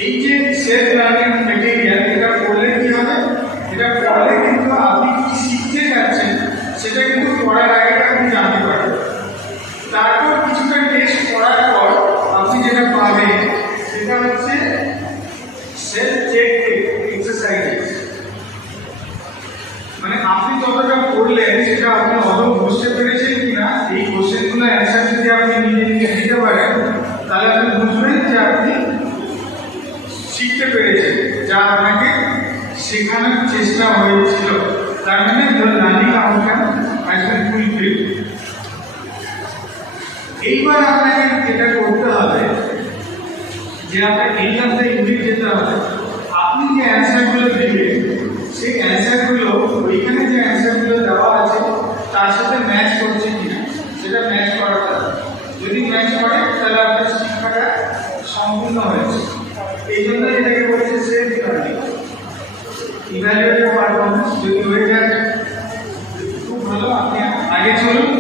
এই যে সেলফ লার্নিং মেটেরিয়াল, এটা পড়লে কি হবে, এটা পড়লে কিন্তু আপনি কি শিখতে যাচ্ছেন সেটা কিন্তু পড়ার আগে আপনি জানতে পারবেন। তারপর কিছুটা টেস্ট করার পর আপনি যেটা পাবেন সেটা হচ্ছে সেলফ চেক এক্সারসাইজ, মানে আপনি যতটা পড়লেন সেটা আপনি অত বুঝতে পেরেছেন কিনা, এই কোশ্চেনগুলো অ্যান্সার যদি আপনি নিজে নিজে দিতে পারেন, তাহলে আপনি বুঝবেন যে আপনি শিখতে পেরেছেন, যা আপনাকে শেখানোর চেষ্টা হয়েছিল। তার মানে learning outcome has been fulfilled. এইবার আপনাকে যেটা করতে হবে যে আপনার এক্সামটা ইউনিট যেতে হবে, আপনি যে অ্যান্সারগুলো দিবেন সেই অ্যান্সারগুলো ওইখানে যে অ্যান্সারগুলো দেওয়া আছে তার সাথে ম্যাচ করছে কিনা সেটা ম্যাচ করাতে হবে। যদি ম্যাচ করে তাহলে আপনার শিক্ষাটা সম্পূর্ণ হয়েছে। এই জন্য এটাকে বলছে সেলফ লার্নিং। ইভ্যালুয়েট পারফরমেন্স যদি হয়ে যায় খুব ভালো, আপনি আগে চলুন,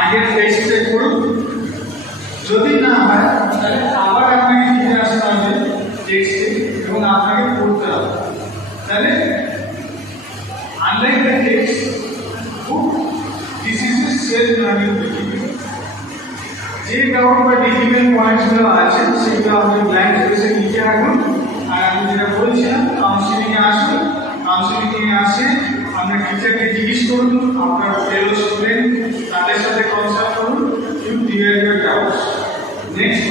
আগের টেস্টে করুন। যদি না হয় তাহলে আবার আপনাকে ফিরে আসতে হবে টেক্সটে এবং আপনাকে পড়তে হবে। তাহলে unlike the text book, this is a self learning material. যে ডাউট বা ডিফিকাল্ট পয়েন্টসগুলো আছে সেগুলো আপনি ব্ল্যাঙ্ক স্পেসে লিখে রাখুন। আর আমি যেটা বলছিলাম, কাউন্সিলিংয়ে আসুন, কাউন্সিলিংয়ে আসে আপনার টিচারকে জিজ্ঞেস করুন, আপনার ফেলো স্টুডেন্ট তাদের সাথে কনসাল্ট করুন, you clear your doubts. Next,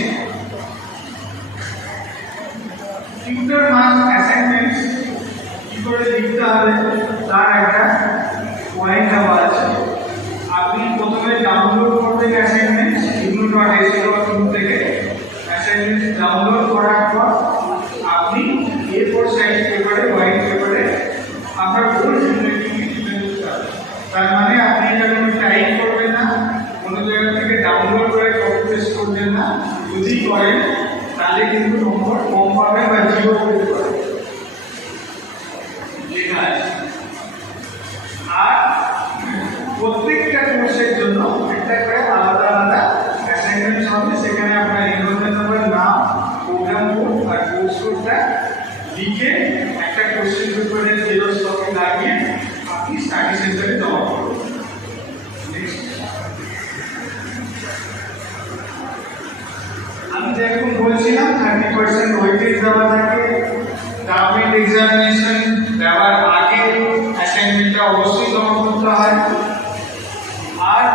tutor must assignments কী করে লিখতে হবে তার একটা পয়েন্ট দেওয়া আছে। আপনি প্রথমে ডাউনলোড করবেন অ্যাসাইনমেন্ট ignoo.ac.in থেকে। অ্যাসাইনমেন্ট ডাউনলোড করার পর আপনি A4 সাইজ পেপারে, হোয়াইট পেপারে আপনার গোল জেনারেটিং লিখতে হবে। তার মানে আপনি এটা কোনো টাইপ করবেন না, কোনো জায়গা থেকে ডাউনলোড করে কপি পেস্ট করবেন না। যদি করেন তাহলে কিন্তু নম্বর কম পাবে বা জিরো পেতে পারে লেখা আছে। আর প্রত্যেকটা কোর্সের জন্য একটা করে আলাদা আলাদা অ্যাসাইনমেন্ট হবে, সেখানে আপনার এনরোলমেন্ট নাম্বার, নাম, প্রোগ্রাম কোড আর কোর্স কোডটা লিখে একটা কোশ্চেন পেপারের জেরক্স কপি লাগিয়ে আপনি স্টাডি সেন্টারে জমা করবেন। আমি যেরকম বলছিলাম 30% ওয়েটেজ দেওয়া থাকে। গভর্নমেন্ট এক্সামিনেশন দেওয়ার আগে অ্যাসাইনমেন্টটা অবশ্যই জমা করতে হয়। আর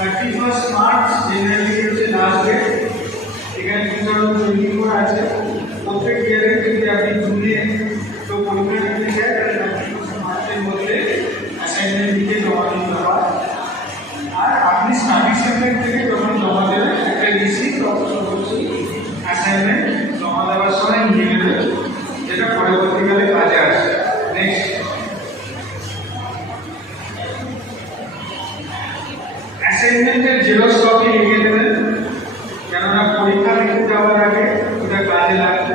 31 মার্চ জেনারেলি হচ্ছে লাস্ট ডেট। এখানে 2024 আছে। প্রত্যেক ইয়ারে যদি আপনি জুনে তো পরীক্ষা দিতে চাই তাহলে 31 মার্চের মধ্যে অ্যাসাইনমেন্ট দিতে জমা দিতে হয়। আর আপনি স্টাডি সেন্টার থেকে যখন জমা দেবেন একটা রিসিপ্ট অবশ্যই অ্যাসাইনমেন্ট জমা দেওয়ার সময় নিয়ে নেবেন, যেটা পরবর্তীকালে কাজে আসে। নেক্সট, অ্যাসাইনমেন্টের জেরক্স কপি লিখে নেবেন, কেননা পরীক্ষা লিখে যাওয়ার আগে ওটা কাজে লাগবে।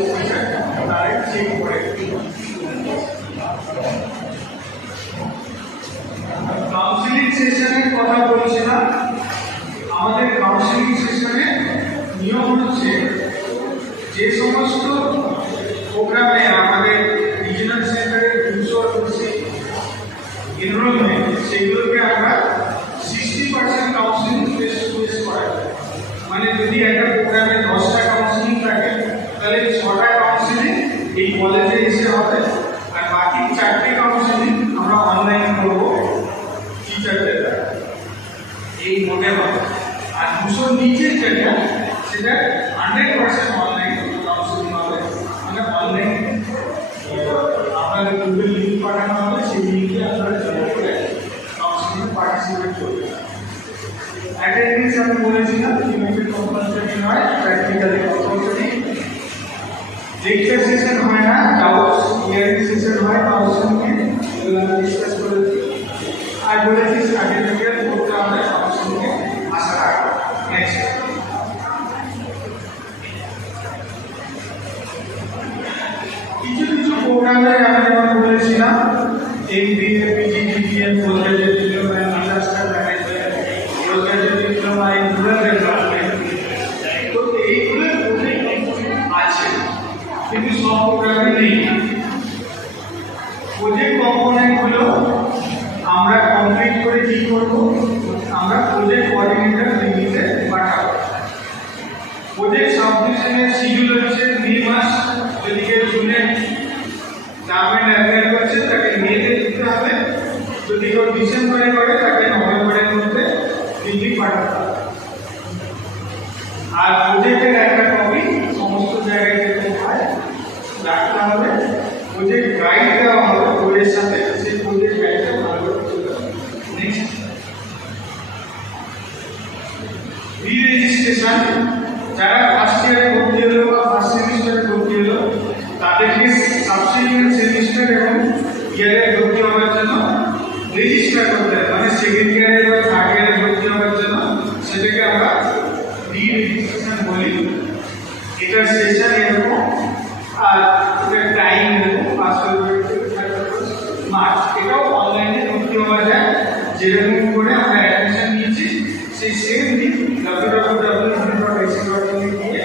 কলেজ টিচার তারাই চেক করে। কাউন্সিলিং সেশনের কথা বলছিলাম। আমাদের কাউন্সিলিং সেশনে নিয়ম হচ্ছে যে সমস্ত প্রোগ্রামে আমাদের রিজিনাল সেন্টারের 200 এনরোলমেন্ট, সেগুলোকে আমরা 60% কাউন্সিলিং ফেস টু ফেস করাই। মানে যদি একটা প্রোগ্রামে 10টা কাউন্সিলিং থাকে তাহলে 6টা কাউন্সিলিং এই কলেজে এসে হবে, আর বাকি 4টে কাউন্সিলিং আমরা অনলাইন করবো টিচারদের দ্বারা। এই মোটে হবে। আর 200 নিচের যেটা সেটা 100% অনলাইন কাউন্সিলিং হবে। মানে অনলাইন আপনাদের গুগল লিঙ্ক পাঠানো হবে, সেই লিঙ্কে আপনারা জয়েন করে কাউন্সিলিং পার্টিসিপেট করবেন। অ্যাটেন্ডেন্স আমি বলেছিলাম লিমিটেড কম্পালসারি হয়, প্র্যাকটিক্যালি কম্পালসারি। লেকচার সেশন হয় না, ডাউটস হিয়ারিং সেশন হয় কাউন্সিলিংয়ে, এগুলো আমি ডিসকাস করেছি। আর বলেছি সার্টিফিকেট করতে হবে কাউন্সিলিংয়ে আসার আগে। নেক্সট, কিছু কিছু প্রোগ্রামে আমি যেমন বলেছিলাম MBA, PGDBM, postgraduate diploma in disaster management, postgraduate diploma in rural development, তো এইগুলো আছে কিন্তু সব প্রোগ্রামে নেই। প্রজেক্ট কম্পোনেন্টগুলো আমরা কমপ্লিট করে কি করব, আমরা প্রজেক্ট কোঅর্ডিনেটর লিমিটে পাঠাবো। প্রজেক্ট সাবমিশনের শিডিউল হচ্ছে মে মাস। যদি কেউ জুনে টার্মেন্ট অ্যাপ্লাই করছে তাকে মেতে দিতে হবে, যদি কেউ ডিসেম্বরে করে তাকে নভেম্বরের মধ্যে দিল্লি পাঠাতে হবে। আর প্রজেক্টের একটা কপি সমস্ত জায়গায় যেতে হয় রাখতে হবে। প্রজেক্ট গাইড দেওয়া হবে বইয়ের সাথে, সেই প্রজেক্ট গাইডটা ভালো করে চলতে হবে। নেক্সট, রি-রেজিস্ট্রেশন। যারা ফার্স্ট ইয়ারে ভর্তি হলো বা ফার্স্ট সেমিস্টারে ভর্তি হলো তাদেরকে সাবসিডিয়ারি সেমিস্টার এবং ইয়ারে ভর্তি হওয়ার জন্য রেজিস্টার করতে হবে। মানে সেকেন্ড ইয়ারে বা থার্ড ইয়ারে ভর্তি হওয়ার জন্য সেটাকে আমরা রি-রেজিস্ট্রেশন বলি। এটার সেশন এরকম, আর এটার টাইম এরকম 5 ফেব্রুয়ারি থেকে 31 মার্চ। এটাও অনলাইনে ভর্তি হওয়া যায়, যেরকম করে আমরা অ্যাডমিশন নিয়েছি সেই সেম দিন www.ac.in গিয়ে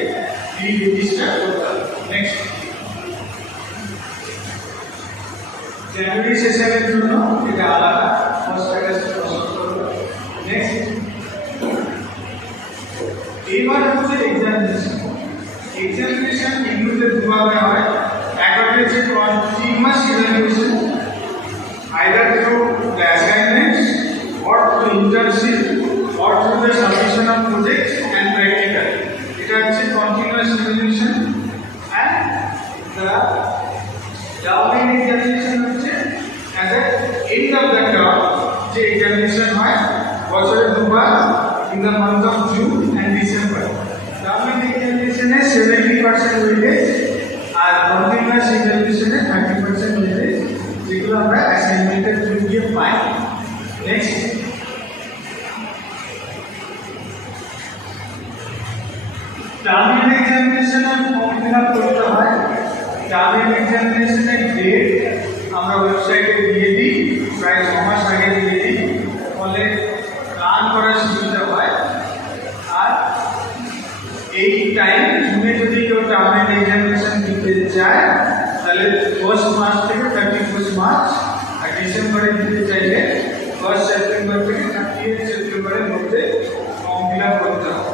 রি-রেজিস্টার করতে হবে। নেক্সট, জানুয়ারি সেশনের জন্য এটা আলাদা, ফার্স্ট আগস্টে প্রসেস করবে। নেক্সট, এবার হচ্ছে এক্সামিনেশন। এক্সামিনেশন ইংলিশে দুভাবে হয়। একটা হচ্ছে continuous examination, either through the assignments or through internship or through the submission of projects and practical. এটা হচ্ছে continuous examination, and the downline examination হচ্ছে at the end of the term যে examination হয় বছরে দুবার in the month of June and December. Downline examination A 70% weightage R continuous examination এ 30% weightage, যেগুলো আমরা অ্যাসাইনমেন্টের থ্রু দিয়ে পাই। নেক্সট, টার্মিনাল এক্সামিনেশনের ফর্ম ফিল আপ করতে হয়। টার্মিনাল এক্সামিনেশনের ডেট আমরা ওয়েবসাইটে দিয়ে দিই, প্রায় 6 মাস আগে দিয়ে দিই, ফলে প্ল্যান করার সুবিধা হয়। আর এই টাইম জুনে যদি কেউ টার্মিনাল এক্সামিনেশন দিতে চায় তাহলে 1 মার্চ থেকে 31 মার্চ, আর ডিসেম্বরে দিতে চাইলে 1 সেপ্টেম্বর থেকে 30 সেপ্টেম্বরের মধ্যে ফর্ম ফিল আপ করতে হবে।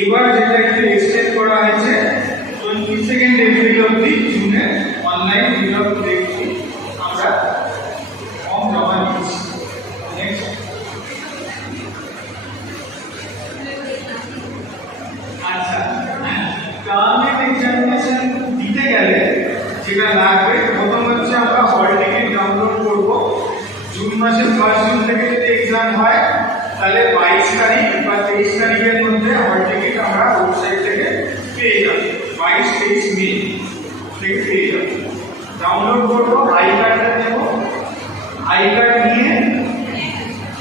এবার যেটা একটু এক্সটেন্ড করা হয়েছে 22 এপ্রিল অবধি জুনে অনলাইন ফিল আপ দেখি আমরা ফর্ম জমা দিচ্ছি। নেক্সট, আচ্ছা, টার্মিনাল এক্সামিনেশন দিতে গেলে যেটা লাগবে প্রথম হচ্ছে আমরা হল টিকিট ডাউনলোড করব। জুন মাসের 1 জুন থেকে যদি এক্সাম হয় তাহলে 22 তারিখ বা 23 তারিখের মধ্যে হল টিকিট আমরা ওয়েবসাইট থেকে পেয়ে যাব। 22-23 মে থেকে পেয়ে যাব। ডাউনলোড করবো, আই কার্ডটা নেব, আই কার্ড নিয়ে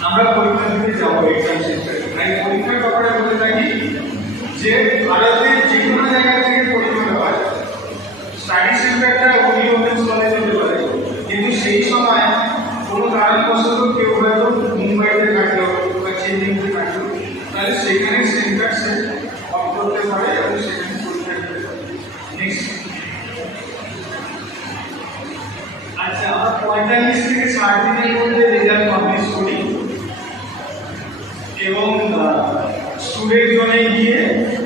আমরা পরীক্ষা দিতে যাবো এক্সাম সেন্টারে। তাই পরীক্ষার ব্যাপারে বলে থাকি যে ভারতের যে কোনো জায়গা থেকে পরীক্ষা হয়, 45 থেকে 60 দিনের মধ্যে রেজাল্ট পাবলিশ করি এবং স্টুডেন্ট জনে গিয়ে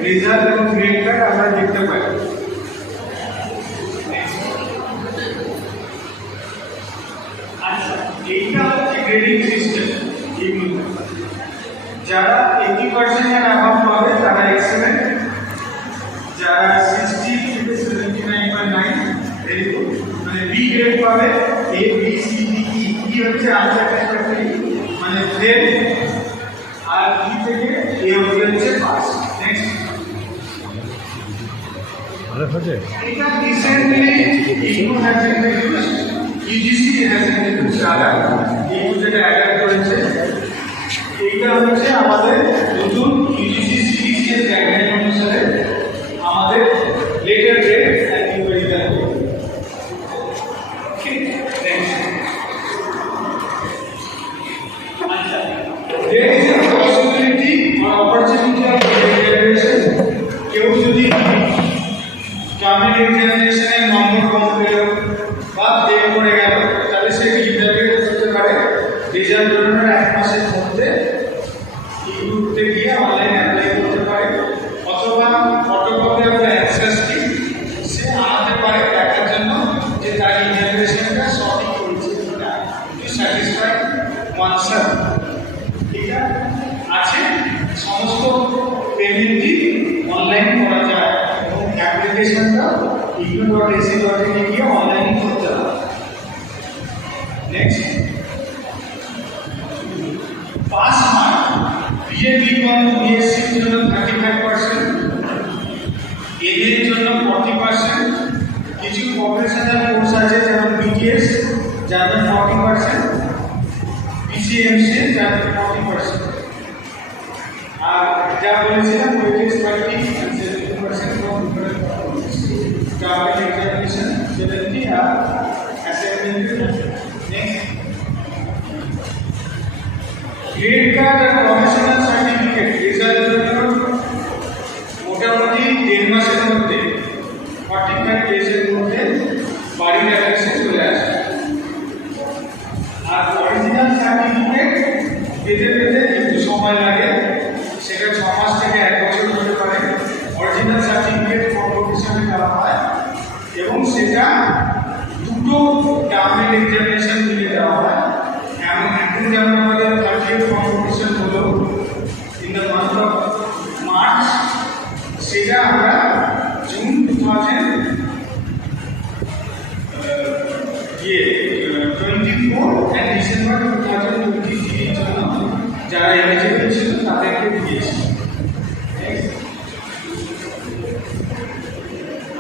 রেজাল্ট এবং গ্রেড কার্ড আমরা দেখতে পাই। আচ্ছা, এইটা হচ্ছে গ্রেডিং সিস্টেম। যারা 80% এর অ্যাভাব পাবে তারা এক্সেলেন্ট, যারা 60 থেকে 79.9 ভেরি গুড, মানে বি গ্রেড পাবে, A B C D E, ই হচ্ছে আনস্যাটিসফ্যাক্টরি মানে ফেল, আর ই থেকে এ হচ্ছে পাস। নেক্সট, এটা recently ignore has introduced, UGC has introduced আলাদা, ইগনো যেটা অ্যাড করেছে, এইটা হচ্ছে আমাদের নতুন ইউজিসি সিডিসিএস গাইডলাইন অনুসারে আমাদের letter grade and numerical grade. ঠিক, নেক্সট। আচ্ছা, there is a possibility or opportunity of regeneration. কেউ যদি টার্মিনাল এক্সামিনেশনের নম্বর কম পেল বা ফেল করে গেল, তাহলে সে রিটার্গেট করতে পারে রেজাল্ট বেরোনোর 1 মাসের মধ্যে ইউটিউবে গিয়ে অনলাইন অ্যাপ্লাই করতে পারে, অথবা photocopy of the answer screen সে আনাতে পারে দেখার জন্য যে তার ইন্টারভিউশনটা সঠিক করেছে কিনা, টু স্যাটিসফাই ওয়ানসেলফ। এটা আছে, সমস্ত পেমেন্টই অনলাইন করা যায় এবং অ্যাপ্লিকেশনটা igno.ac.in এ গিয়ে অনলাইন করতে হবে। Next, pass mark BA BCom বিএসসির জন্য 35%, এর জন্য 40%, কিছু প্রফেশনাল কোর্স আছে যেমন বিটিএস যার 40%, পিসিএমসি যার 40%, আর যা বলেছিলাম weightage 30 and 70% for different target examination 70 আর অ্যাসাইনমেন্ট। নেক্সট, গ্রেড কার্ড আর প্রফেশনাল সার্টিফিকেট রেজাল্ট বেরোনোর মোটামুটি 1.5 মাসের মধ্যে 45 ডেজের মধ্যে বাড়ির অ্যাড্রেসে চলে আসে। আর অরিজিনাল সার্টিফিকেট পেতে পেতে একটু সময় লাগে, সেটা 6 মাস থেকে 1 বছর হতে পারে। অরিজিনাল সার্টিফিকেট কম্পিটিশনে দেওয়া হয় এবং সেটা দুটো টার্মিনাল এক্সামিনেশন মিলে দেওয়া হয়। এখন যেমন আমাদের 30th কম্পিটিশন হলো in the month of March, সেটা আমরা জুন 2024 and ডিসেম্বর 2023 এর জন্য যারা এলিজিবল ছিল তাদেরকে দিয়েছি।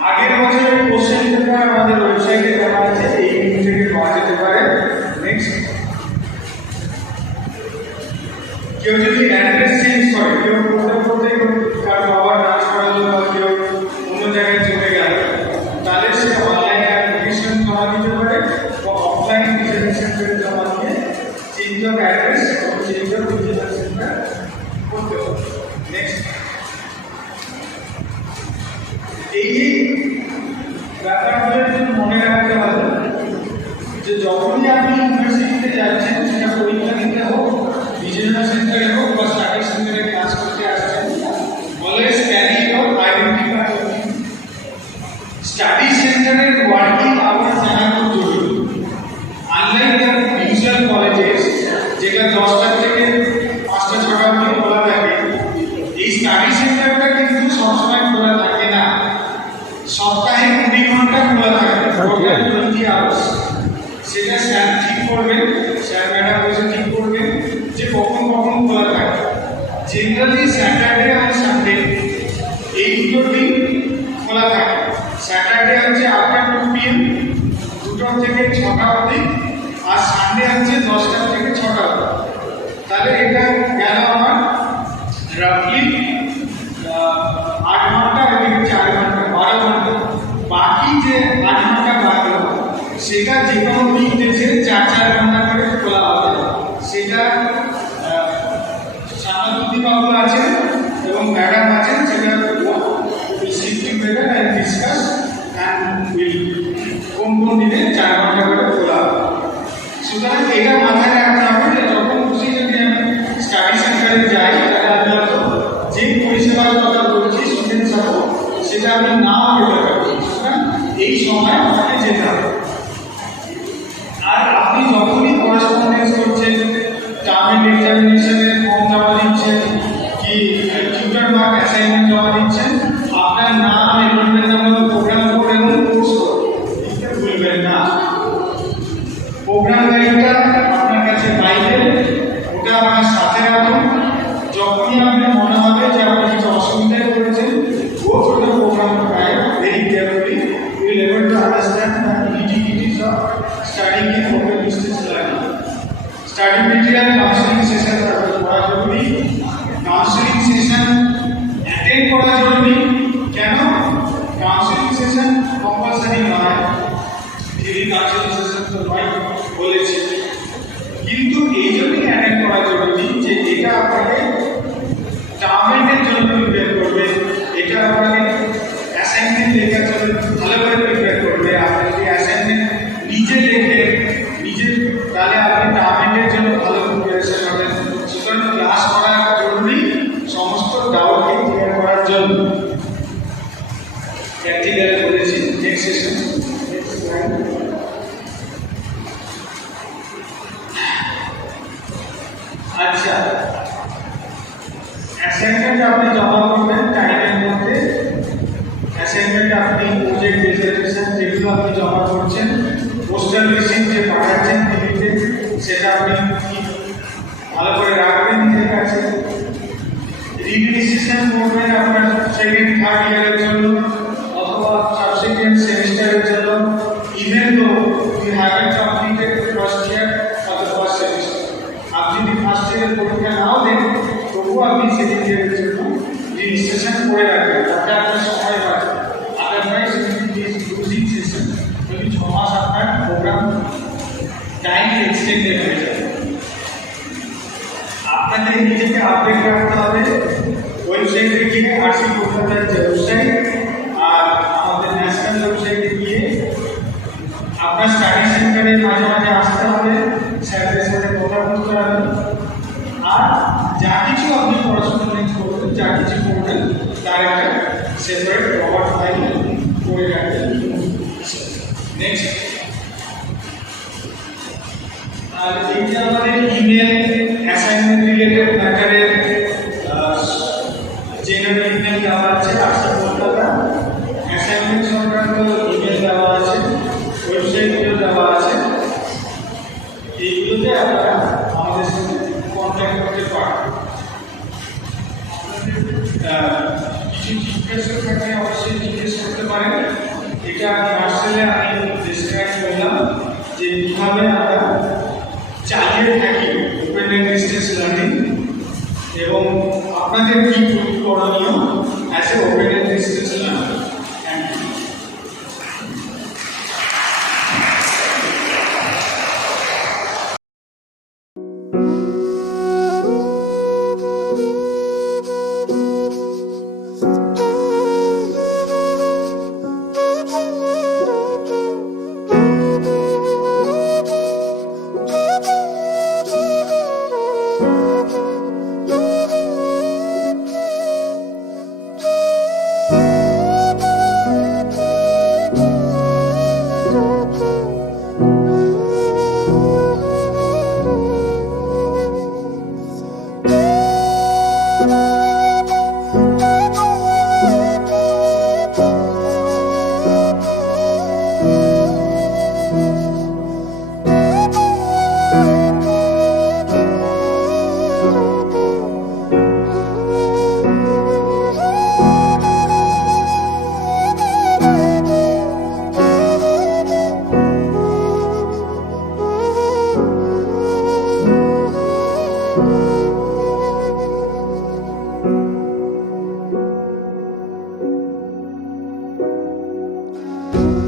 আগের বছরের কোশ্চেন পেপার আমাদের ওয়েবসাইটে দেওয়া আছে, এই লিঙ্ক থেকে পাওয়া যেতে পারে। নেক্সট, কেউ যদি অ্যাড্রেস চেঞ্জ করে, কেউ পড়তে কার বাবা ট্রান্সফার হলো বা কেউ অন্য জায়গায় চলে গেল, তাহলে সে অনলাইনে অ্যাপ্লিকেশন জমা দিতে পারে বা অফলাইন ভিজিটিং সেন্টারে জমা দিয়ে চেঞ্জ অফ অ্যাড্রেস এবং চেঞ্জ অফ ভিজিটিং সেন্টার করতে পারে। নেক্সট, এই ব্যাপারগুলোর জন্য মনে রাখতে হবে যে যখনই আপনি ইউনিভার্সিটিতে যাচ্ছেন, সেটা পরীক্ষা দিতে হোক, রিজিওনাল সেন্টারে হোক বা স্টাডি সেন্টারে ক্লাস করতে আসছেন, always carry your identity card. Study সেন্টারের ওয়ার্কিং আওয়ার্স জানা খুব জরুরি। আনলাইক দ্য ইউজুয়াল কলেজেস যেটা 10টা থেকে 5টা 6টা অবধি খোলা থাকে, এই স্টাডি সেন্টারটা কিন্তু সবসময় খোলা থাকে না। সপ্তাহে 20 ঘন্টা খোলা থাকে, 20 আওয়ার্স। সেটা স্যার ঠিক করবেন, স্যার ম্যাডাম বসে ঠিক করবেন যে কখন কখন খোলা থাকে। জেনারেলি স্যাটারডে আর সানডে এই দুটো দিন খোলা থাকে। স্যাটারডে হচ্ছে আফটার 2 PM 2টা থেকে 6টা অবধি, আর সানডে হচ্ছে 10টা থেকে 6টা অবধি। তাহলে এটা গেল আমার রাফলি 8 ঘন্টা, এদিকে 4 ঘন্টা, 12 ঘন্টা। বাকি যে 8 ঘন্টা লাগলো সেটা যে কোনো দিক দেশে 4 ঘন্টা করে খোলা হবে। সেটা সামাদুদ্দিবাবু আছেন এবং ম্যাডাম আছেন, সেটা sit together and discuss and will কোন দিনে 4 ঘন্টা করে খোলা হবে। সুতরাং এটা মাথায় রাখতে হবে যে যখন খুশি যদি আমি স্টাডি সেন্টারে যাই তাহলে আমি হয়তো যে পরিষেবার কথা বলছি স্টুডেন্ট সাপোর্ট সেটা আমি নাও পেতে পারি। সুতরাং এই সময় আমাকে যেতে হবে। আর আপনি যখনই করেসপন্ডেন্স করছেন, টার্ম এক্সামিনেশনের ফর্ম জমা দিচ্ছেন কি টিউটর মার্ক অ্যাসাইনমেন্ট জমা দিচ্ছেন, আপনার নাম, এনরোলমেন্ট নাম্বার, প্রোগ্রাম কোড এবং কোর্স কোড লিখতে ভুলবেন না। প্রোগ্রাম গাইডটা আপনার কাছে পাইবেন, ওটা আপনার সাথে রাখুন। যখনই আপনার মনে হবে যে আপনি কিছু অসুবিধায় পড়েছেন, go through the program guide very carefully. You will able to understand the nitty-gritties of studying in open distance learning. Study material counseling session করা জরুরি। কাউন্সিলিং সেশন অ্যাটেন্ড করা জরুরি। কেন? কাউন্সিলিং সেশন কম্পালসারি নয়, তিনি কাউন্সিলিং সেশন তো নয় বলেছে, কিন্তু এই জন্যই অ্যাটেন্ড করা জরুরি যে এটা আপনাকে টার্মেন্টের জন্য প্রিপেয়ার করবে, এটা আপনাকে অ্যাসাইনমেন্ট লেখার জন্য ভালো করে প্রিপেয়ার করবে। আপনি যদি অ্যাসাইনমেন্ট নিজে লেখে নিজে, তাহলে আপনি টার্মেন্টের জন্য ভালো প্রিপারেশন হবেন। সুতরাং ক্লাস করা জরুরি সমস্ত ডাউটকে ক্লিয়ার করার জন্য। প্র্যাকটিক্যাল করেছি নেক্সট সেশন। আচ্ছা, অ্যাসাইনমেন্ট আপনি জমা করবেন টাইমের মধ্যে। অ্যাসাইনমেন্ট আপনি প্রজেক্ট প্রেজেন্টেশন যেগুলো আপনি জমা করছেন, পোস্টাল রিসিপ্ট যে পাঠাচ্ছেন টিভিতে, সেটা আপনি ভালো করে রাখবেন নিজের কাছে। রিভিশন করবেন আপনার সেকেন্ড থার্ড ইয়ারের জন্য অথবা সাবসিকুয়েন্ট সেমিস্টারের জন্য, even though you haven't completed first year or the first semester. আপনি যদি ফার্স্ট ইয়ারের পরীক্ষা নাও দেন, তবুও আপনি সেকেন্ড ইয়ারের জন্য রেজিস্ট্রেশন করে রাখবেন, তাতে আপনার সময় বাঁচবে। আদারওয়াইজ লুজিং সেশন, যদি 6 মাস আপনার প্রোগ্রাম টাইম এক্সটেন্ডেড হয়ে যাবে। আপনাদের নিজেকে আপডেট রাখতে হবে। ওয়েবসাইটে গিয়ে আরসি কলকাতার যে ওয়েবসাইট আর আমাদের ন্যাশনাল ওয়েবসাইটে গিয়ে আপনার স্টাডি সেন্টারে মাঝে মাঝে আসতে হবে, স্যারদের সাথে কথা বলতে হবে। আর যা কিছু আপনি পড়াশোনা করবেন, যা কিছু করবেন, তার একটা সেপারেট রবার্ট ফাইল করে রাখবেন। নেক্সট, আর এই যে আমাদের ইমেল অ্যাসাইনমেন্ট রিলেটেড ম্যাটারের জেনারেল ইমেল দেওয়া আছে, আরসি কলকাতা অ্যাসাইনমেন্ট সংক্রান্ত ইমেল দেওয়া আছে, ওয়েবসাইটগুলো দেওয়া আছে। এইগুলোতে আপনারা আমাদের সাথে কন্ট্যাক্ট করতে পারেন। কিছু জিজ্ঞাসা থাকলে অবশ্যই জিজ্ঞেস করতে পারেন। এটা পার্সেলে আমি ডিসক্রাইব করলাম যে কীভাবে আমরা চালিয়ে থাকি ওপেন অ্যান্ড ডিস্টেন্স লার্নিং এবং আপনাদের কী করণীয় as a open and distance learning. Thank you. you